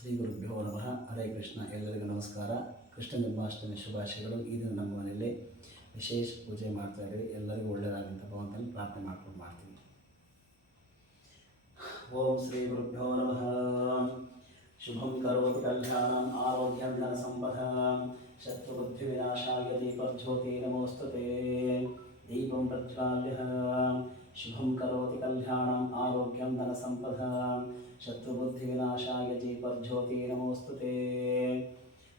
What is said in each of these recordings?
ಶ್ರೀ ಗುರುಭ್ಯೋ ನಮಃ. ಹರೇ ಕೃಷ್ಣ. ಎಲ್ಲರಿಗೂ ನಮಸ್ಕಾರ. ಕೃಷ್ಣ ಜನ್ಮಾಷ್ಟಮಿ ಶುಭಾಶಯಗಳು. ಈಗ ನಮ್ಮ ಮನೆಯಲ್ಲಿ ವಿಶೇಷ ಪೂಜೆ ಮಾಡ್ತಾ ಇದ್ದೀವಿ. ಎಲ್ಲರಿಗೂ ಒಳ್ಳೆಯದಾಗಂತ ಭಗವಂತನಲ್ಲಿ ಪ್ರಾರ್ಥನೆ ಮಾಡ್ತೀವಿ. ಓಂ ಶ್ರೀ ಗುರುಭ್ಯೋ ನಮಃ. ಶುಭಂ ಕರೋತಿ ಕಲ್ಯಾಣಂ ಆರೋಗ್ಯಂ ಧನ ಸಂಪದಾಂ ಶತ್ರುಬುದ್ಧಿ ವಿನಾಶಾಯ ದೀಪಜ್ಯೋತಿ ನಮೋಸ್ತುತೇ. ದೀಪಂ ಪ್ರಜ್ವಾಲ್ಯ ಶುಭಂ ಕರೋತಿ ಕಲ್ಯಾಣಂ ಆರೋಗ್ಯಂ ಧನ ಸಂಪದಾಂ ಶತ್ರುಬುದ್ಧಿ ವಿನಾಶಾಯ ದೀಪಜ್ಯೋತಿ ನಮೋಸ್ತುತೇ.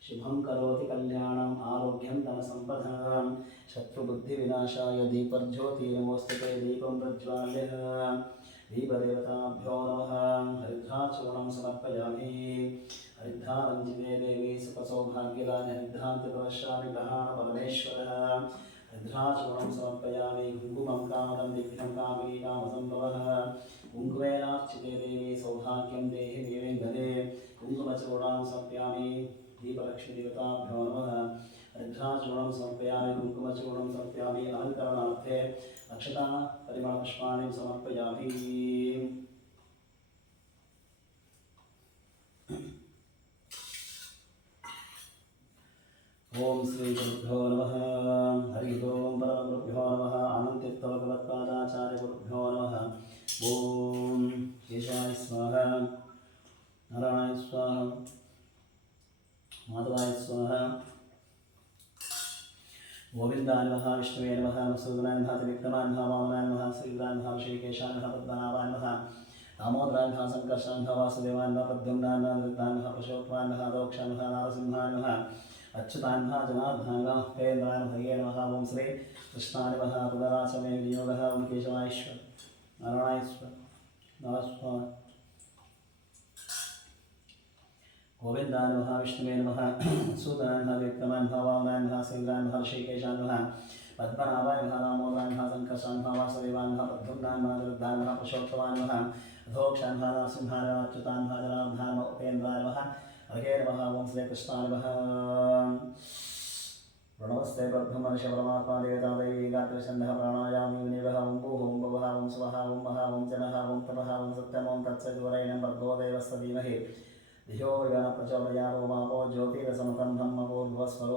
ಶುಭಂ ಕರೋತಿ ಕಲ್ಯಾಣಂ ಆರೋಗ್ಯಂ ಧನ ಸಂಪದಾಂ ಶತ್ರುಬುದ್ಧಿ ವಿನಾಶಾಯ ದೀಪಜ್ಯೋತಿ ನಮೋಸ್ತುತೇ. ದೀಪಂ ಪ್ರಜ್ವಾಲ್ಯ ದೀಪದೇವತಾಭ್ಯೋ ನಮಃ. ಹರಿದ್ರಾಚೂರ್ಣಂ ಸಮರ್ಪಯಾಮಿ. ಹರಿದ್ರಾರಂಜಿತೆ ದೇವಿ ಸುಖಸೌಭಾಗ್ಯದಾನಿ ಹರಿದ್ರಾಂತಿ ಪ್ರವಶ್ಯಾಮಿ ಪ್ರಹಾಣ ಪರಮೇಶ್ವರಃ. ಹರಿದ್ರಾಚೂರ್ಣಂ ಸಮರ್ಪಯಾಮಿ. ಕುಂಕುಮಂ ಕಾಮದಂ ದಿಗ್ಧಂ ಕಾಮಿನಿ ಕಾಮಸಂಭವಃ. ಕುಂಕುಮೇನಾರ್ಚಿತೆ ದೇವಿ ಸೌಭಾಗ್ಯಂ ದೇಹಿ ದೇವೇಂದ್ರೇ. ಕುಂಕುಮಚೂರ್ಣಂ ಸಮರ್ಪಯಾಮಿ. ದೀಪಲಕ್ಷ್ಮೀ ದೇವತಾಭ್ಯೋ ನಮಃ. ಹರಿದ್ರಾಚೂರ್ಣಂ ಸಮರ್ಪಯಾಮಿ. ಕುಂಕುಮಚೂರ್ಣಂ ಸಮರ್ಪಯಾಮಿ. ಅಲಂಕರಣಾರ್ಥೆ ಅಕ್ಷತಾ ಪರಿಮಳಪುಷ್ಪಾಣಿ ಸಮರ್ಪಯಾಮಿ. ಓಂ ಶ್ರೀ ಗುರುಭ್ಯೋ ನಮಃ. ಹರಿ ಓಂ ಪರಮಗುರುಭ್ಯೋ ನಮಃ. ಅನಂತೀರ್ಥಭಗವತ್ಪಾದಾಚಾರ್ಯ ಗುರುಭ್ಯೋ ನಮಃ. ಓಂ ಕೇಶವಾಯ ಸ್ವಾಹ, ನಾರಾಯಣಾಯ ಸ್ವಾಹ, ಮಾಧವಾಯ ಸ್ವಾಹ, ಗೋವಿಂದಾಯ ನಮಃ. ವಿಷ್ಣುವೇ ನಮಃ. ಮಸೂದನಾಯ ನಮಃ. ತ್ರಿವಿಕ್ರಮಾಯ ನಮಃ. ವಾಮನಾಯ ನಮಃ. ಶ್ರೀಧರಾಯ ನಮಃ. ಶ್ರೀಕೇಶಾಯ ನಮಃ. ಪದ್ಮನಾಭಾಯ ನಮಃ. दामोदराय नमः. संकर्षाय नमः. वासुदेवाय नमः. प्रद्युम्नाय नमः. निरुद्धाय नमः. पुरुषोत्तमाय नमः. दोक्षाय नमः. नारसिंहाय नमः. अच्युताय नमः. जनार्दनाय नमः. पेन्द्राय नमः. हरिये नमः. ओं श्री कृष्णाय नमः. रुद्राचमे विनियोगः. ओं केशवायश्वर नारायणेश्वर नमः. गोविंदाय नमः. विष्णुवे नमः. सूदनाय नमः. विक्रमाय नमः. वामनाय नमः. श्रीधराय नमः. ऋषिकेशाय नमः. पद्मनाभाय नमः. दामोदराय नमः. संकर्षाय नमः. वासुदेवाय नमः. प्रद्युम्नाय नमः. निरुद्धाय नमः. पुरुषोत्तमाय नमः. अधोक्षाय नमः. नारसिंहाय नमः. अच्युताय नमः. जनार्दनाय नमः. उपेन्द्राय नमः. हरये नमः. ओं श्री कृष्णाय नमः. प्रणवस्ते ब्रह्मर्षि परमात्मा देवता दैवी गात्रछन्दः प्राणायामि विनियोगः. ओं भूः ओं भुवः ओं स्वः ओं महः ओं जनः ओं तपः ओं सत्यम् ओं तत्सवितुर्वरेण्यं भर्गो देवस्य धीमहि धियो यो नः प्रचोदयात्. ओमापो ज्योतिरसमतं ब्रह्मभूर्भुवस्वरोम्.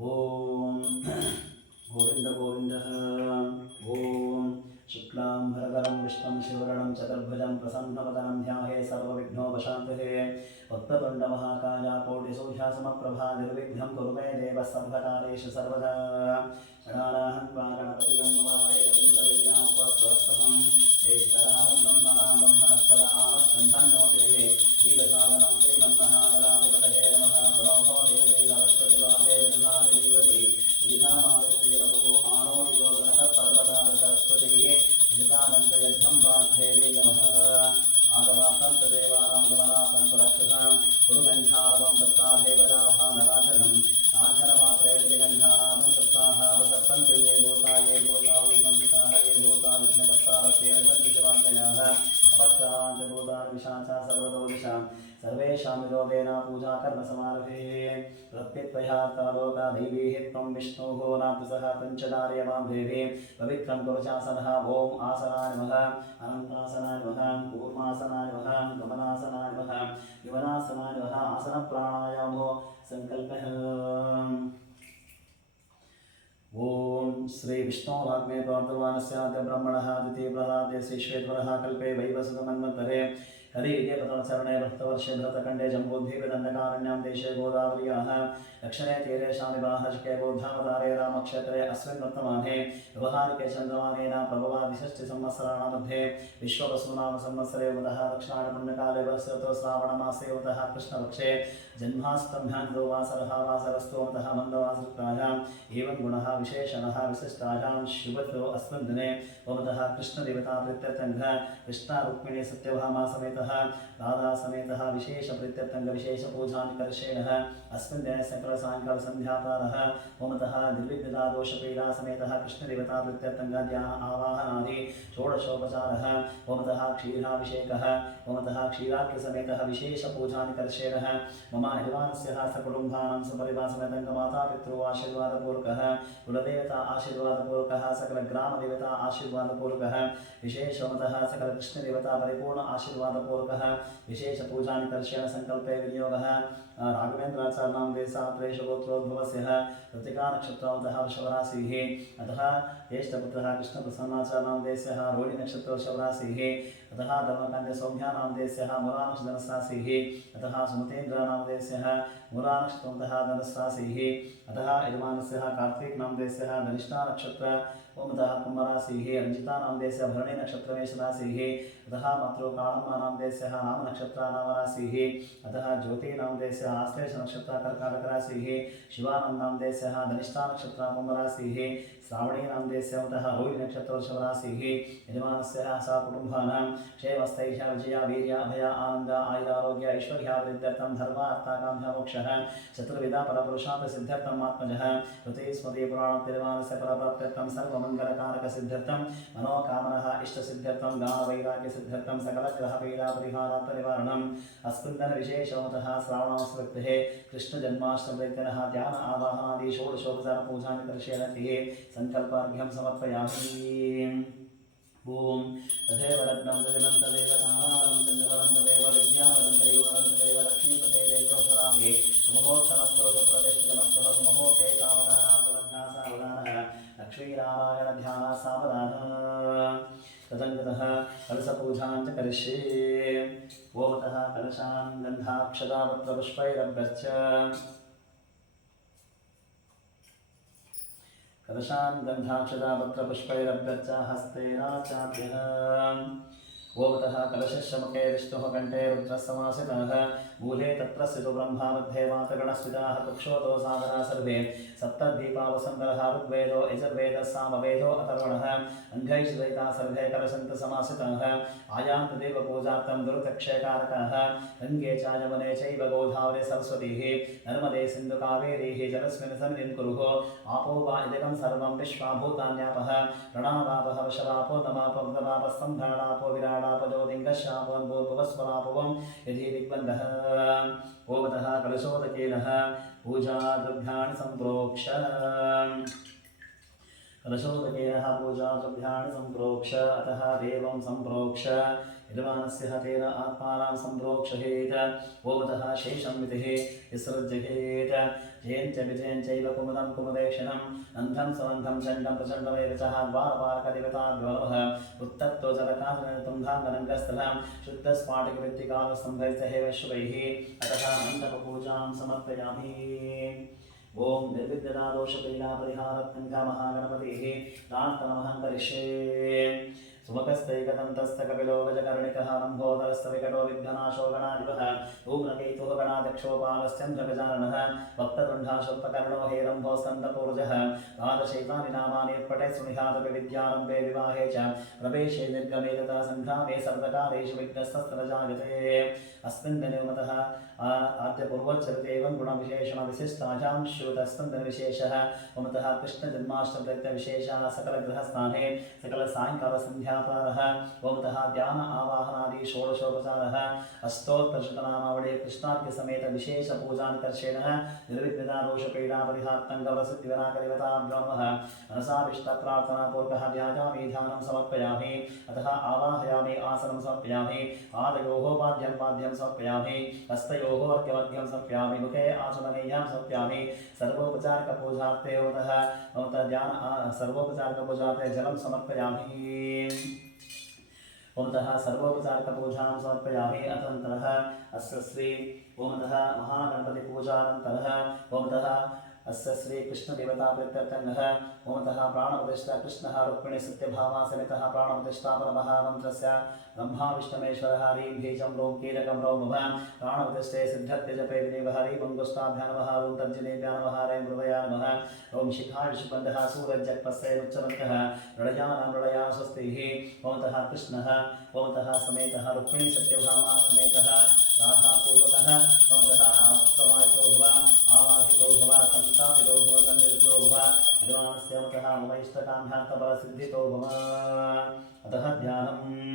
ओम गोविंद गोविंद. ओम शुक्लां भरधरं विष्णुं शिववर्णं चतुर्भुजं प्रसन्नवदनं ध्याये सर्वविघ्नोपशान्तये. वक्रतुण्डमहाकाय कोटिसूर्यसमप्रभा निर्विघ्नं कुरु मे देव सर्वकार्येषु सर्वदा. गणानाहं त्वा गणपतिं नमामि. कविकवीनामुपस्वस्थं ज्येष्ठराजं ब्रह्मणां ब्रह्मणस्पद आनन्दन्धन्योतिभिः शीलसाधनं श्रीमन्महागणाधिपतये नमः. प्रणो भवदेवी सरस्वती वादे विदुधादिवती ईधामादित्यवतु आनो विगोदनः पर्वताद सरस्वतीः विदितानन्दयद्धं वाग्देवी नमः. आगवासन्तदेवानां गमनासन्तु रक्षसां कुरुगण्ठारवं तत्तादेवताभानराजनं काञ्चनमात्रे गण्ठानादं तत्ताहारसप्तन्तु ये भूता वै संहिताः ये भूता विघ्नकर्तारस्तेन शिवाज्ञयाः अपक्रान्तभूता विशाचा सर्वदोषां सर्वेषां विरोधेन पूजा कर्म समारभे. प्रत्यत्वयात्तालोका देवीः त्वं विष्णोः नाथसः पञ्चदार्यमां देवी पवित्रं कुरुचासनः. ओम आसनाय नमः. अनन्तासनाय नमः. कूर्मासनाय नमः. गमनासनाय नमः. युवनासनाय नमः. आसनप्राणायामो संकल्पः. ओम श्री विष्णोरात्मे प्रवर्तमानस्याद्य ब्रह्मणः द्वितीय प्रहलादे श्रीश्वेतवरः कल्पे वैवस्वतमन्वन्तरे हरिविजय प्रथमचरणे भक्तवर्षे भरतखण्डे जम्बूद्वीपदण्डकारण्यां देशे गोदावर्याः दक्षिणे तीरे शानिवाहशके बोधावतारे रामक्षेत्रे अस्मिन् वर्तमाने व्यवहारिके चन्द्रमानेन प्रभवादिषष्टि संवत्सराणां मध्ये विश्ववसुनाम संवत्सरे उतः दक्षिणायनपुण्यकाले वर्षतो श्रावणमासे उतः कृष्णपक्षे जन्माष्टम्यां वासरः वासरस्तु उतः मन्दवासृतायाम् एवं गुणः विशेषणः विशिष्टायां शुभतो अस्मिन् दिने भवतः कृष्णदेवता प्रीत्यर्थं कृष्णा रुक्मिणी सत्यभामा समेत समेतः राधा समेतः विशेष प्रीत्यर्थं विशेष पूजां कर्षेणः अस्मिन् दिने सकल सायंकाल संध्याकालः ओमतः निर्विघ्नता दोष पीडा समेतः कृष्ण देवता प्रीत्यर्थं ध्यान आवाहनादि षोडशोपचारः ओमतः क्षीराभिषेकः ओमतः क्षीरार्घ्य समेतः विशेष पूजां कर्षेणः मम यजमानस्य सकुटुम्बानां सपरिवार समेतं माता पितृ आशीर्वादपूर्वकः कुलदेवता आशीर्वादपूर्वकः सकल ग्राम देवता आशीर्वादपूर्वकः विशेष ओमतः सकल कृष्ण देवता परिपूर्ण आशीर्वादपूर्वकः विशेष पूजां कर्षेण संकल्पे विनियोगः राघवेन्द्राचार्यां देशात्रेश गोत्रोद्भवस्य कृतिका नक्षत्रवन्तः वृषभराशिः अतः ज्येष्ठपुत्रः कृष्णप्रसन्नाचार्यां देशः रोहिणी नक्षत्र वृषभराशिः अतः धर्मकान्त सौम्यानां देशः मूलानक्षत्रधनुस्राशिः अतः सुमतेन्द्रानां देशः मूलानक्षत्रवन्तः धनुस्राशिः अतः यजमानस्य कार्तिकनां देशः धनिष्ठा नक्षत्र ओमतः कुम्भराशिः रञ्जितानां देशः भरणी नक्षत्रमेषराशिः अतः मातृकाळम्मानां देशः नाम नक्षत्रानां राशिः अतः ज्योतीनां देशः आश्लेष नक्षत्र कर्काटकराशिः शिवानन्दां देशः धनिष्ठा नक्षत्र कुम्भराशिः श्रावणीनां देशवन्तः रोहिणी नक्षत्र वृषभराशिः यजमानस्य सकुटुम्बानां क्षेमस्थैर्य विजय वीर्य अभय आनन्द आयुरारोग्य ऐश्वर्याभिवृद्ध्यर्थं धर्म अर्थकामः मोक्षः चतुर्विध फलपुरुषार्थ सिद्ध्यर्थम् आत्मजः ऋते स्मृति पुराण निर्माणस्य फलप्राप्त्यर्थं सर्वमङ्गलकारक सिद्ध्यर्थं मनोकामनः इष्टसिद्ध्यर्थं गानवैराग्य सिद्ध्यर्थं सकलग्रहपीडा परिहारार्थ निवारणम् अस्मिन् विशेषतः श्रावणमासव्यक्तेः कृष्णजन्माष्टमीत्यनः ध्यान आवाहनादि षोडशोपचार पूजां कर्षयति संकल्पार्घ्यं समर्पयामि। ओम तथैव रत्नं तदिनं तदेव तारावरं चन्द्रवरं तदेव विद्यावरं दैववरं तदेव लक्ष्मीपते जयन्तोऽसरामि सुमहोत्सवस्तो सुप्रतिष्ठितमस्तः सुमहोत्ते सावधानासुलभ्यासावधानः लक्ष्मीनारायण ध्यान सावधानः तदङ्गतः कलशपूजां च करिष्ये ओमतः कलशान् गन्धाक्षतापत्रपुष्पैरभ्यर्च्य कलशान् गन्धाक्षतापत्रपुष्पैरभ्यर्च्य हस्तेनाचाभ्यः ओमतः कलशस्य मुखे विष्णुः कण्ठे रुद्रस्समासितः मूले तत्र स्थितो ब्रह्मा मध्ये मातृगणस्थिताः कुक्षोतो सागरा सर्वे सप्तद्वीपावसन्तरः ऋग्वेदो यजुर्वेदः सामवेदो अथर्वणः अङ्घैश्वरिताः सर्वे कलशन्तसमासिताः आयान्त देवपूजार्थं दुर्गक्षयकारकाः गङ्गे च यमुने चैव गोदावरी सरस्वतीः नर्मदे सिन्धुकावेरीः जलस्मिन् सन्निधिं कुरुः आपो वा इदं सर्वं विश्वाभूतान्यापः प्रणादापः वशवापो नमापो वृतवापस्तम्भरणापो विराट भूर्भुवस्वरापवं यदि दिग्बन्धः ओमतः कलशोदकेनः पूजा द्रव्याणि सम्प्रोक्ष कलशोदकेनः पूजा द्रव्याणि सम्प्रोक्ष अतः देवं सम्प्रोक्ष यजमानस्य तेन आत्मानां सम्प्रोक्षेत ओमतः शेषं विधिः विसृज्येत जयञ्च विजयञ्चैव कुमुदं कुमुदेक्षणम् अन्धं समन्धं चण्डं प्रचण्डमेव च द्वारपालकदेवताभ्योः उत्तत्तो जलकान्तुन्धाङ्गनङ्गस्थलं शुद्धस्फाटिकवृत्तिकालसम्भैस्तहेव शुभैः अतः मण्डपपूजां समर्पयामि। ओम निर्विघ्नता दोषपीडा परिहारार्थं महागणपतिः प्रार्थनामहं करिष्ये। सुमकस्तैकदन्तस्तकपिलो गजकर्णिकः लम्बोदरस्तविकटो विघ्ननाशो गणाधिपः धूम्रकेतुः गणाध्यक्षोपालश्चन्द्रगजाननः वक्त्रतुण्डाशोत्पकर्णो हेरम्भो स्कन्दपूर्जः द्वादशैतानि नामानि पठे शृणुयादपि विद्यारम्भे विवाहे च प्रवेशे निर्गमे तथा सङ्ग्रामे सर्वकालेषु विघ्नस्तत्र अस्मिन् दिने मतः आद्यपूर्वोच्चरते एवं गुणविशेषणविशिष्टायां श्रुतस्मिन् दिनविशेषः ममतः कृष्णजन्माष्टमीविशेषः सकलगृहस्थाने सकलसायङ्कालसन्ध्यापारः ओमतः ध्यान आवाहनादि षोडशोपचारः अष्टोत्तरशतनामावళి कृष्णार्घ्यसमेत विशेषपूजां कर्षेण निर्विघ्नता दोषपीडा परिहार्थं गौरवसिद्धिविनायकदेवताभ्यो नमः मनसाभीष्टप्रार्थनापूर्वकः ध्यायामि ध्यानं समर्पयामि अतः आवाहयामि आसनं समर्पयामि पादयोः पाद्यं समर्पयामि हस्तयोः अर्घ्यमर्घ्यं समर्पयामि मुखे आचमनीयं समर्पयामि सर्वोपचारिकपूजार्थे ओमतः ध्यान सर्वोपचारिकपूजार्थे जलं समर्पयामि ओमतः सर्वोपचारिकपूजां समर्पयामि अतन्तरः अस्य श्री ओमतः महागणपतिपूजानन्तरः ओमतः अस्य श्री कृष्ण देवता प्रीत्यर्थंगः ओमतः प्राणप्रतिष्ठा कृष्णः रुक्मिणी सत्यभामा समेतः प्राणप्रतिष्ठा परमः मंत्रस्य ब्रह्मा विष्णुमेश्वरः हरि बीजं रोम कीलकं रोम भवान् प्राणप्रतिष्ठे सिद्धत्य जपे विनिवः हरि मंगुष्टाभ्यां नमः ओम तर्जनेभ्यां नमः हरे मृगया नमः ओम शिखाय विषुबन्धः सूरजगत्पस्य उच्चवन्तः रडयानां रडया स्वस्तिः ओमतः कृष्णः ओमतः समेतः रुक्मिणी सत्यभामा समेतः राधा पूर्वतः ओमतः आप्तवायतो भव आवाहितो भव संस्थापितो भव सन्निरुद्धो भव विद्वानस्य ओमतः मम इष्टकाम्यार्थफलसिद्धितो भव अतः ध्यानम्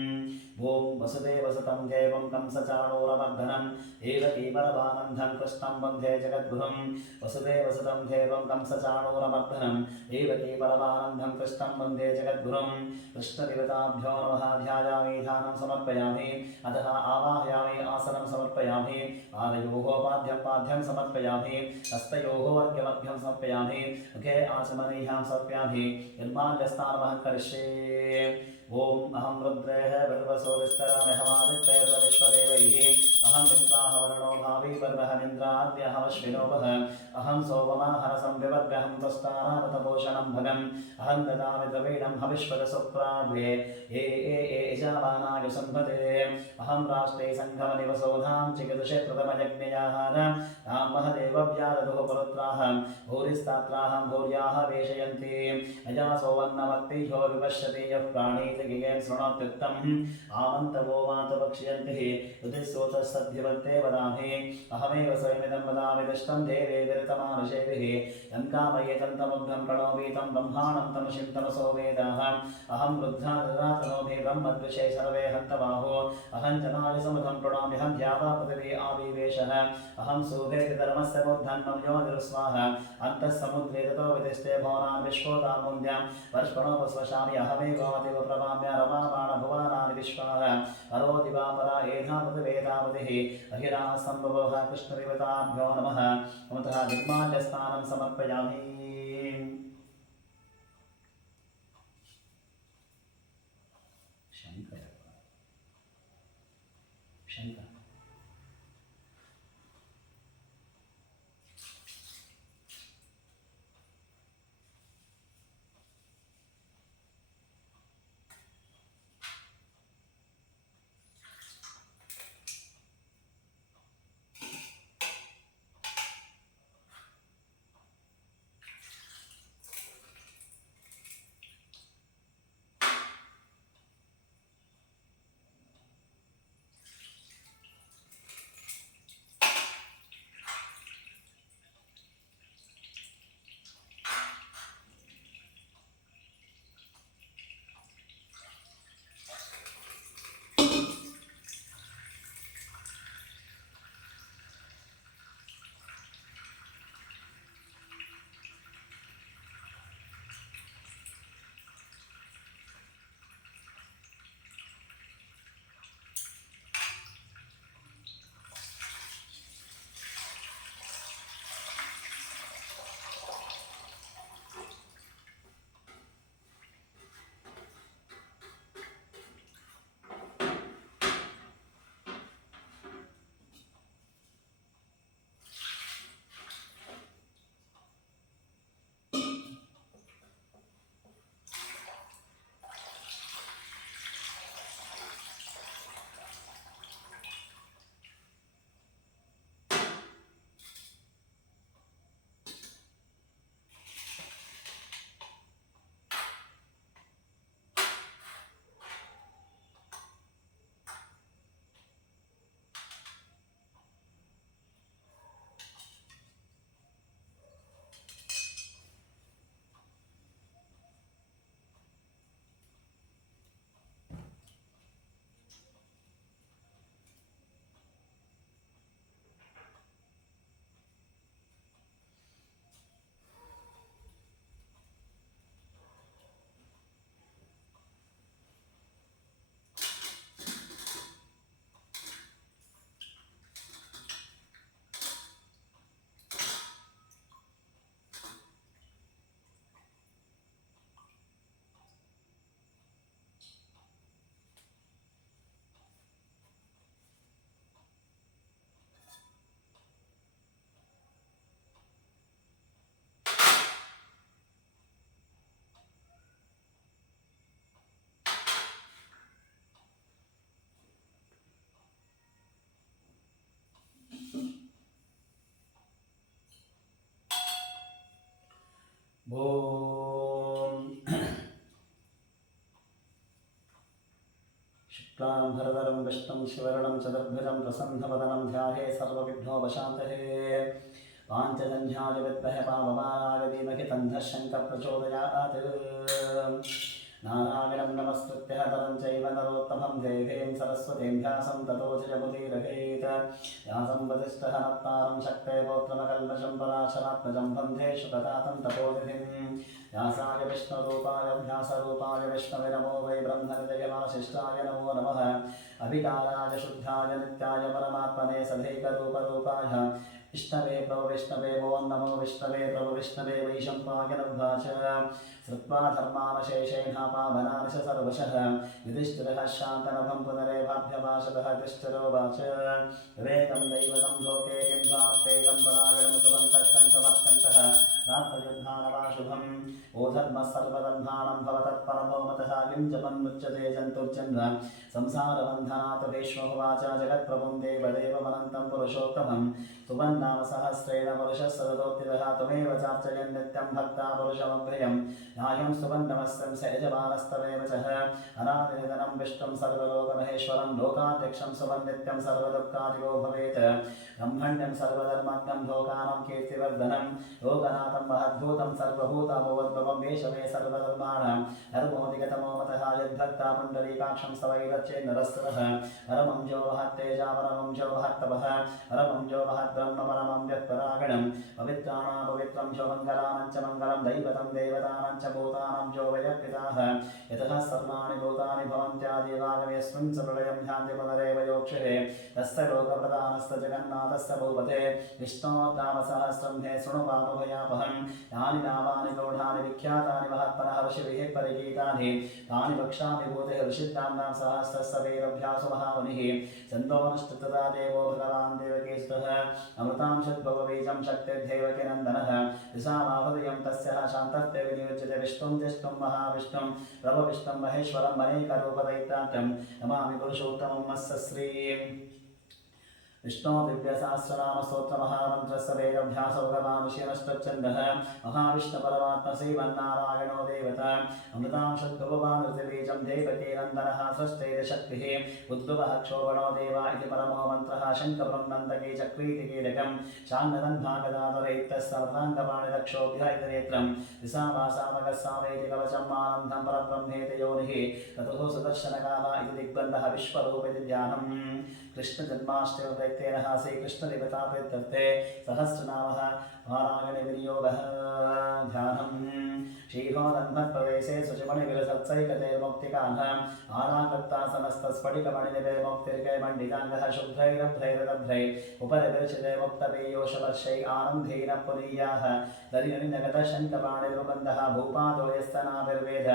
ओम वसुदेवसुतं देवं कंसचाणूरमर्दनं देवकी परमानन्दं कृष्णं वन्दे जगद्गुरुं वसुदेवसुतं देवं कंसचाणूरमर्दनं देवकी परमानन्दं कृष्णं वन्दे जगद्गुरुं कृष्णदेवताभ्यो नमः ध्यायामि ध्यानं समर्पयामि अतः आवाहयामि आसनं समर्पयामि पादयोः पाद्यं समर्पयामि हस्तयोः अर्घ्यमर्घ्यं समर्पयामि मुखे आचमनीयां समर्पयामि निर्माल्यस्नानमहं करिष्ये ओम अहं रुद्रेः गर्भसो विस्तरामि हमादित्यैर्व विश्वदेवैः अहं मित्राः वर्णो भावी वर्वहमिन्द्राद्यहमश्विनो वः अहं सोममाहर संविवर्गहं त्वष्टानामतपोषणं भगम् अहं ददामि द्रवीणं हविष्वदसुप्राग्वे ये यजामानाय सम्पते अहं राष्ट्रे सङ्गमनिवसो धाम चिकिदुषे प्रथमयज्ञयाहार तां महदेवव्यादधुः पुरुत्राः भूरिस्तात्राहं भूर्याः वेशयन्ति अजासोवन्नमत्तिह्यो विपश्यति यः प्राणी गिगेन शृणोत्युक्तम् आमन्तवो मातपक्ष्यन्तिः उदिस्सोतस्तद्भिवन्ते वदामि अहमेव स्वयमिदं वदामि दृष्टं देवे विरतमानुषेभिः यं कामयेतं तमुग्धं प्रणोमि तं ब्रह्माणं तमशिं तमसो वेदाः अहं रुद्रातनोमि ब्रह्मद्विषे सर्वे हन्तवाहो अहं जनाय समुधं प्रणोम्यहं ध्यावा पृथिवी आविवेशः अहं सूर्यधर्मस्य मूर्धन्मं योनिरुस्वाह अन्तः समुद्रे ततो वितिष्ठे भवनान् विश्वोदामुन्द्यां वर्ष्पणोपस्वशामि अहमेव अतीव प्रभाम्य रमामाण भुवनानि विश्वाः करोति वा परा एधावद्वेदावतिः अहिराः सम्भवः कृष्णदेवताभ्यो नमः ओमतः निर्माल्यस्नानं समर्पयामि शंकर शंकर ಓಂ शुक्लांभरधरं विष्णुं शिवरणं चतुर्भुजं प्रसन्नवदनं ध्याये सर्वविघ्नोपशान्तये पाञ्चजन्याय विद्महे पावमानाय धीमहि तन्नः शङ्खः प्रचोदयात् नारायणं नमस्कृत्य नरं चैव नरोत्तमं देवीं सरस्वतीं व्यासं ततो जयमुदीरयेत् व्यासं वसिष्ठः नप्तारं शक्ते गोत्रमकल्मषं पराशरात्मजं वन्दे शुकतातं तपोनिधिं व्यासाय विष्णुरूपाय व्यासरूपाय विष्णवे नमो वै ब्रह्महृदयवासिष्ठाय नमो नमः अभिकाराय शुद्धाय नित्याय परमात्मने सदैकरूपरूपाय विष्णवे प्रभु विष्णवे वो नमो विष्णवे प्रभु विष्णवे वैशम्पायनभ्वाच श्रुत्वा धर्मावशेषेण पावनाश सर्वशः युधिष्ठिरः शान्तनभं पुनरेवाभ्यभाषतः तिष्ठरोवाच वेदं दैवतं लोके किं वाप्तेकं परागणमुतवन्तः कण्ठवत्कण्ठः रात्मयुद्धानवाशुभम् ओ धर्मः सर्वधर्माणां भवतः परमो मतः किं जपन्मुच्यते जन्तुर्जन्म संसारबन्धनात् भीष्मोवाच जगत्प्रभुं देवदेवमनन्तं पुरुषोत्तमं सुवन्नाम सहस्रेण पुरुषः सदतोत्थितः त्वमेव चार्चयन् नित्यं भक्ता पुरुषमव्ययं न्यायं सुवन्नमस्यं सेजमानस्तवेव च अनादिनिधनं विष्णुं सर्वलोकमहेश्वरं लोकाध्यक्षं सुवन्नित्यं सर्वदुःखादिको भवेत् ब्रह्मण्यं सर्वधर्मज्ञं लोकानां कीर्तिवर्धनं लोकनाथं महद्भूतं सर्वभूतामोद्भवं वेशमे सर्वधर्माणां धर्मोऽधिगतमो मतः यद्भक्ता पुण्डरीकाक्षं स्तवैरच्चेन्नरस्रः परमं जो महत्तेजा परमं जो महत्तपः परमं जो महद्ब्रह्म परमं व्यक्तरागणं पवित्राणां पवित्रं जो मङ्गलानां च मङ्गलं दैवतं देवतानां च भूतानां जो वयपिताः यतः सर्वाणि भूतानि भवन्त्यादिवागमेऽस्मिन् च प्रलयं ध्यान्ति पुनरेव योक्षिः तस्य लोकप्रधानस्य जगन्नाथस्य भूपते विष्णोर्नामसहस्रं हे शृणु पापभयापहं यानि नामानि गौढानि विख्यातानि महत्मनः ऋषिभिः परिगीतानि तानि वक्ष्यामि भूते ऋषिनाम्नां सहस्रस्य वेदभ्यासो महामुनिः छन्दोनुष्ठितदा देवो भगवान् देवकीस्तः अमृतां षद्भवबीजं शक्तिर्देवकीनन्दनः दिशामाहृदयं तस्यः शान्तस्ते विनियोज्यते विष्णुं जिष्णुं महाविष्णुं प्रभविष्णुं महेश्वरं अनेकरूपदैत्रान्तं नमामि पुरुषोत्तमं मत्स्य श्रीं विष्णु दिव्यसहस्रनाम स्तोत्र महामन्त्रस्य वेदभ्यासो भगवान् ऋषिरष्टच्छन्दः महाविष्णु परमात्मा श्रीमन्नारायणो देवता अमृतां षद्भुववान् ऋषिबीजं देवकीनन्दनः सृष्टेति शक्तिः उद्भवः क्षोभणो देवा इति परमो मन्त्रः शङ्खब्रह्मन्दकी चक्रीति कीलकं शान्नदन्भागदातरैक्तस्समृताङ्गपाणिरक्षोभ्य इति नेत्रं दिशावासामगस्सामेति कवचम् आनन्दं परब्रह्मेति योनिः ततः सुदर्शनकामा इति दिग्बन्धः विश्वरूप इति ध्यानम् कृष्णजन्माष्टमी दैत्येनः श्रीकृष्णदेवता प्रीत्यर्थे सहस्रनामः पारायणे विनियोगः ध्यानं श्रीहोदन्मत्प्रवेशे शुचिमणिविलसत्सैकतैर्मुक्तिकान्ः आराकृत्तासनस्तस्फटिकमणिनिभैर्मुक्तिर्कैमण्डिताङ्गः शुभ्रैरभ्रैरभ्रै उपरिविरचिते मुक्तपीयूषवर्षै आनन्देन पुनीयाः दरिनगतशङ्खपाणिर्बन्धः भूपादो यस्तनाभिर्वेद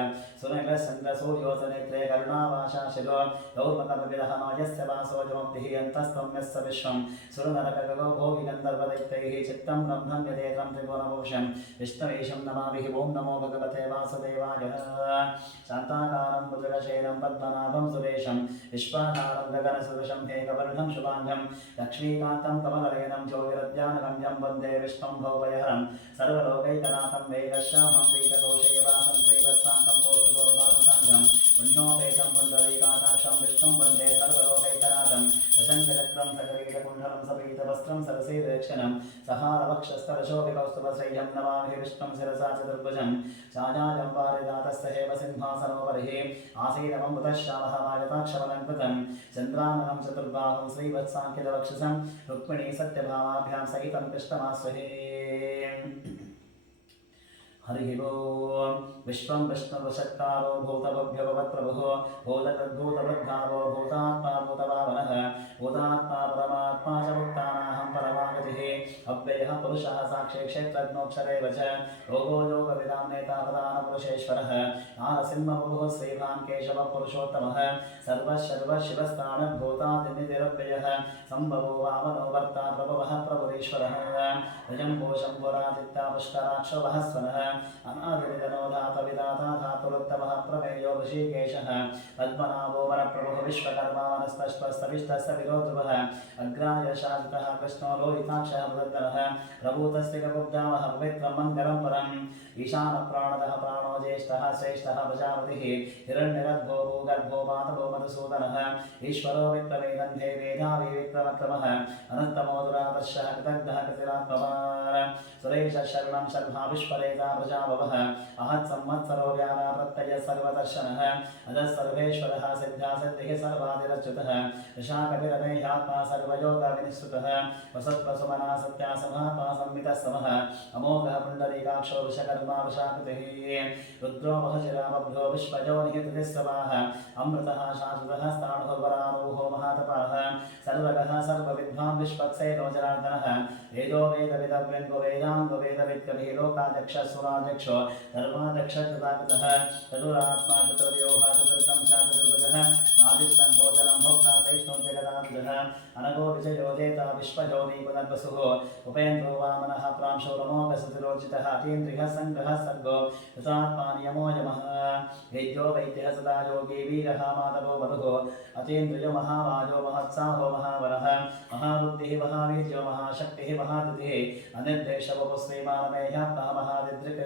सुनैलचन्द्रसूर्योजनेत्रे करुणावाशाशिरो गौर्मकविदः मायस्य वासोजमुक्तिः अन्तस्त्वं यस्य विश्वं सुरनरकगो भोगिगन्धर्वदैत्यैः चित्तं ब्रह्मं यदेतं त्रिभुवनभूषं विष्णुवेशं नमामि ॐ नमो भगवते वासुदेवाय शान्ताकारं भुजगशयनं पद्मनाभं सुरेशं विश्वाधारं गगनसदृशं मेघवर्णं शुभाङ्गं लक्ष्मीकान्तं कमलनयनं ज्योतिरद्यानगम्यं वन्दे विष्णुं भवभयहरं सर्वलोकैकनाथं वेगश्यामं पीतकोशेवासं श्रीवत्सान्तं कौस्तुभोर्वासुसाङ्गं पुण्योपेतं पुण्डरीकाकाक्षं विष्णुं वन्दे सर्वलोकैकनाथं दशङ्खचक्रं सकरीटकुण्डलं सपीतवस्त्रं सरसीरक्षणं सहारवक्षस्थलशोभिकौस्तुभश्रय्यं नमामि विष्णुं शिरसा चतुर्भुजं छायाजं पारिजातस्य हेम सिंहासनोपरिः आसीनममृतश्यामः वागताक्षमलङ्कृतं चन्द्राननं चतुर्बाहुं श्रीवत्साङ्कितवक्षसं रुक्मिणी सत्यभामाभ्यां सहितं कृष्णमाश्रये हरि ओं विश्वं विष्णुवशत्कारो भूतभव्यभवत्प्रभुः भूतकृद्भूतवद्भावो भूतात्मा भूतभावनः भूतात्मा परमात्मा च मुक्तानाहं परमागतिः अव्ययः पुरुषः साक्षी क्षेत्रज्ञोऽक्षरेव च योगो योगविदां नेता प्रधानपुरुषेश्वरः नारसिंहप्रभुः श्रीभान् केशवः पुरुषोत्तमः सर्वशिवशिवस्तानद्भूतादिनिधिरव्ययः सम्भवो वामनो वर्ता प्रभवः प्रभुरीश्वरः भजम्भो शम्भुरादित्या पुष्कराक्षवः स्वनः अनादिनिधनो धातविदाता धातुरुत्तमः प्रमेयो ऋषिकेशः पद्मनाभो वरप्रभुः विश्वकर्मा वनस्पष्टस्तविष्टस्य विरोध्रुवः अग्राय शान्तः कृष्ण कृष्णो लोहिताक्षः प्रदत्तनः प्रभूतस्य कपुब्जावः पवित्रं मङ्गलं परम् ईशानप्राणदः प्राणो ज्येष्ठः श्रेष्ठः प्रजापतिः हिरण्यगर्भो भूगर्भो मातभो मधुसूदनः ईश्वरो विक्रमेदन्धे मेधावी विक्रमक्रमः अनन्तमो दुरादर्शः कृतज्ञः कृतिरात्मवान् सुरेशः शरणं शर्मा विश्वरेता प्रजाभवः अहत् संवत्सरो व्याना प्रत्ययः सर्वदर्शनः अधः सर्वेश्वरः सिद्धा सिद्धिः सर्वादिरच्युतः ऋषाकविरमेह्यात्मा सर्वयोगविनिश्रुतः वसत्प्रसुमना सत्या समात्मा संवितः समः अमोघः पुण्डरीकाक्षो वृषकर्मा वृषाकृतिः रुद्रो महशिरामभ्यो विश्वजो निहिततिस्रवाः अमृतः शाश्वतः स्थाणुर्वरारोहो महातपाः सर्वगः सर्वविद्वान् विश्वक्सेनो जनार्दनः वेदो वेदविदव्यङ्गो वेदाङ्गो वेदविद्कविः लोकाध्यक्षः सुराध्यक्षो धर्माध्यक्षः कृताकृतः चतुरात्मा चतुर्योः चतुर्दंशः चतुर्भुजः आदिष्टं भोजनं भोक्ता सहिष्णुं जगदाभिजः अनगो विजयो जेता विश्वजोनि पुनर्वसुः उपेन्द्रो वामनः प्रांशो रमोकसतिरोचितः अतीन्द्रियः सङ्ग्रहः सर्गो कृतात्मा नियमो यमः वेद्यो वैद्यः सदा योगी वीरः माधवो वधुः अतीन्द्रियो महावाजो महत्साहो महावरः महाबुद्धिः महावीर्यो महाशक्तिः महादुतिः अनिर्देशवपु श्रीमानमेह्यात्मा महादिदृक्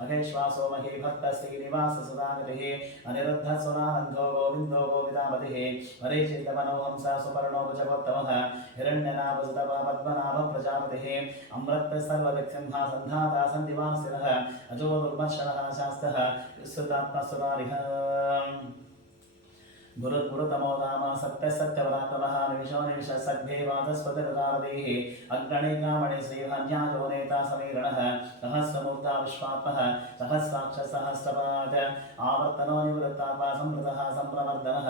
महेश्वासो मही भक्तः श्रीनिवास सुधागतिः अनिरुद्धः सुरानन्दो गोविन्दो गोविदापतिः मरीचितमनोहंसः सुपर्णो भुजगोत्तमः हिरण्यनाभसुतपः पद्मनाभः प्रजापतिः अमृतः सर्वविक्सिंहा सन्धाता सन्दिवासिनः अजो दुर्मर्शनः शास्तः विश्रुतात्मसुरारिः गुरुतमो नाम सत्य सत्यवराक्रमः निमिषो निमिष सद्भे वादस्पतिरतारदेः अग्रणीकामणि श्रीहन्याजो नेता समीरणः सहस्रमूर्ता विश्वात्मः सहस्राक्ष सहस्रपाद आवर्तनो निवृत्तात्मा संवृतः सम्प्रवर्धनः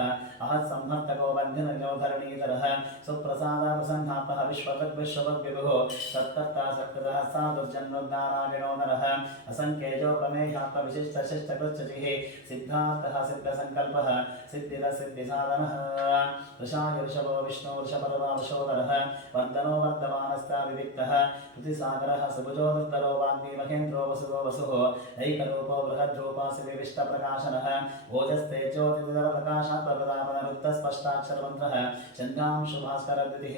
अहत् संहर्तको बन्धनजो धरणीधरः सुप्रसाद प्रसन्नात्मः विश्ववद्विभुः सत्कर्ता सत्कृतः साधुर्जन्मोद्धारायणो नरः असङ्ख्येजो प्रमेयात्मविशिष्टशिष्टकृच्छतिः सिद्धार्थः सिद्धसङ्कल्पः सिद्धिरः सिद्धिसाधनः वृषाय वृषभो विष्णु वृषपर्वा वृषोदरः वर्धनो वर्धमानस्ता विविक्तः कृतिसागरः सुभुजो दुर्धरो वाग्मी महेन्द्रो वसुगो वसुः ऐकरूपो बृहद्रूपासि विविष्टप्रकाशनः ओजस्तेजोतिप्रकाशात्मप्रतापनरुक्तस्पष्टाक्षरमन्त्रः चन्द्रांशुभास्करद्युतिः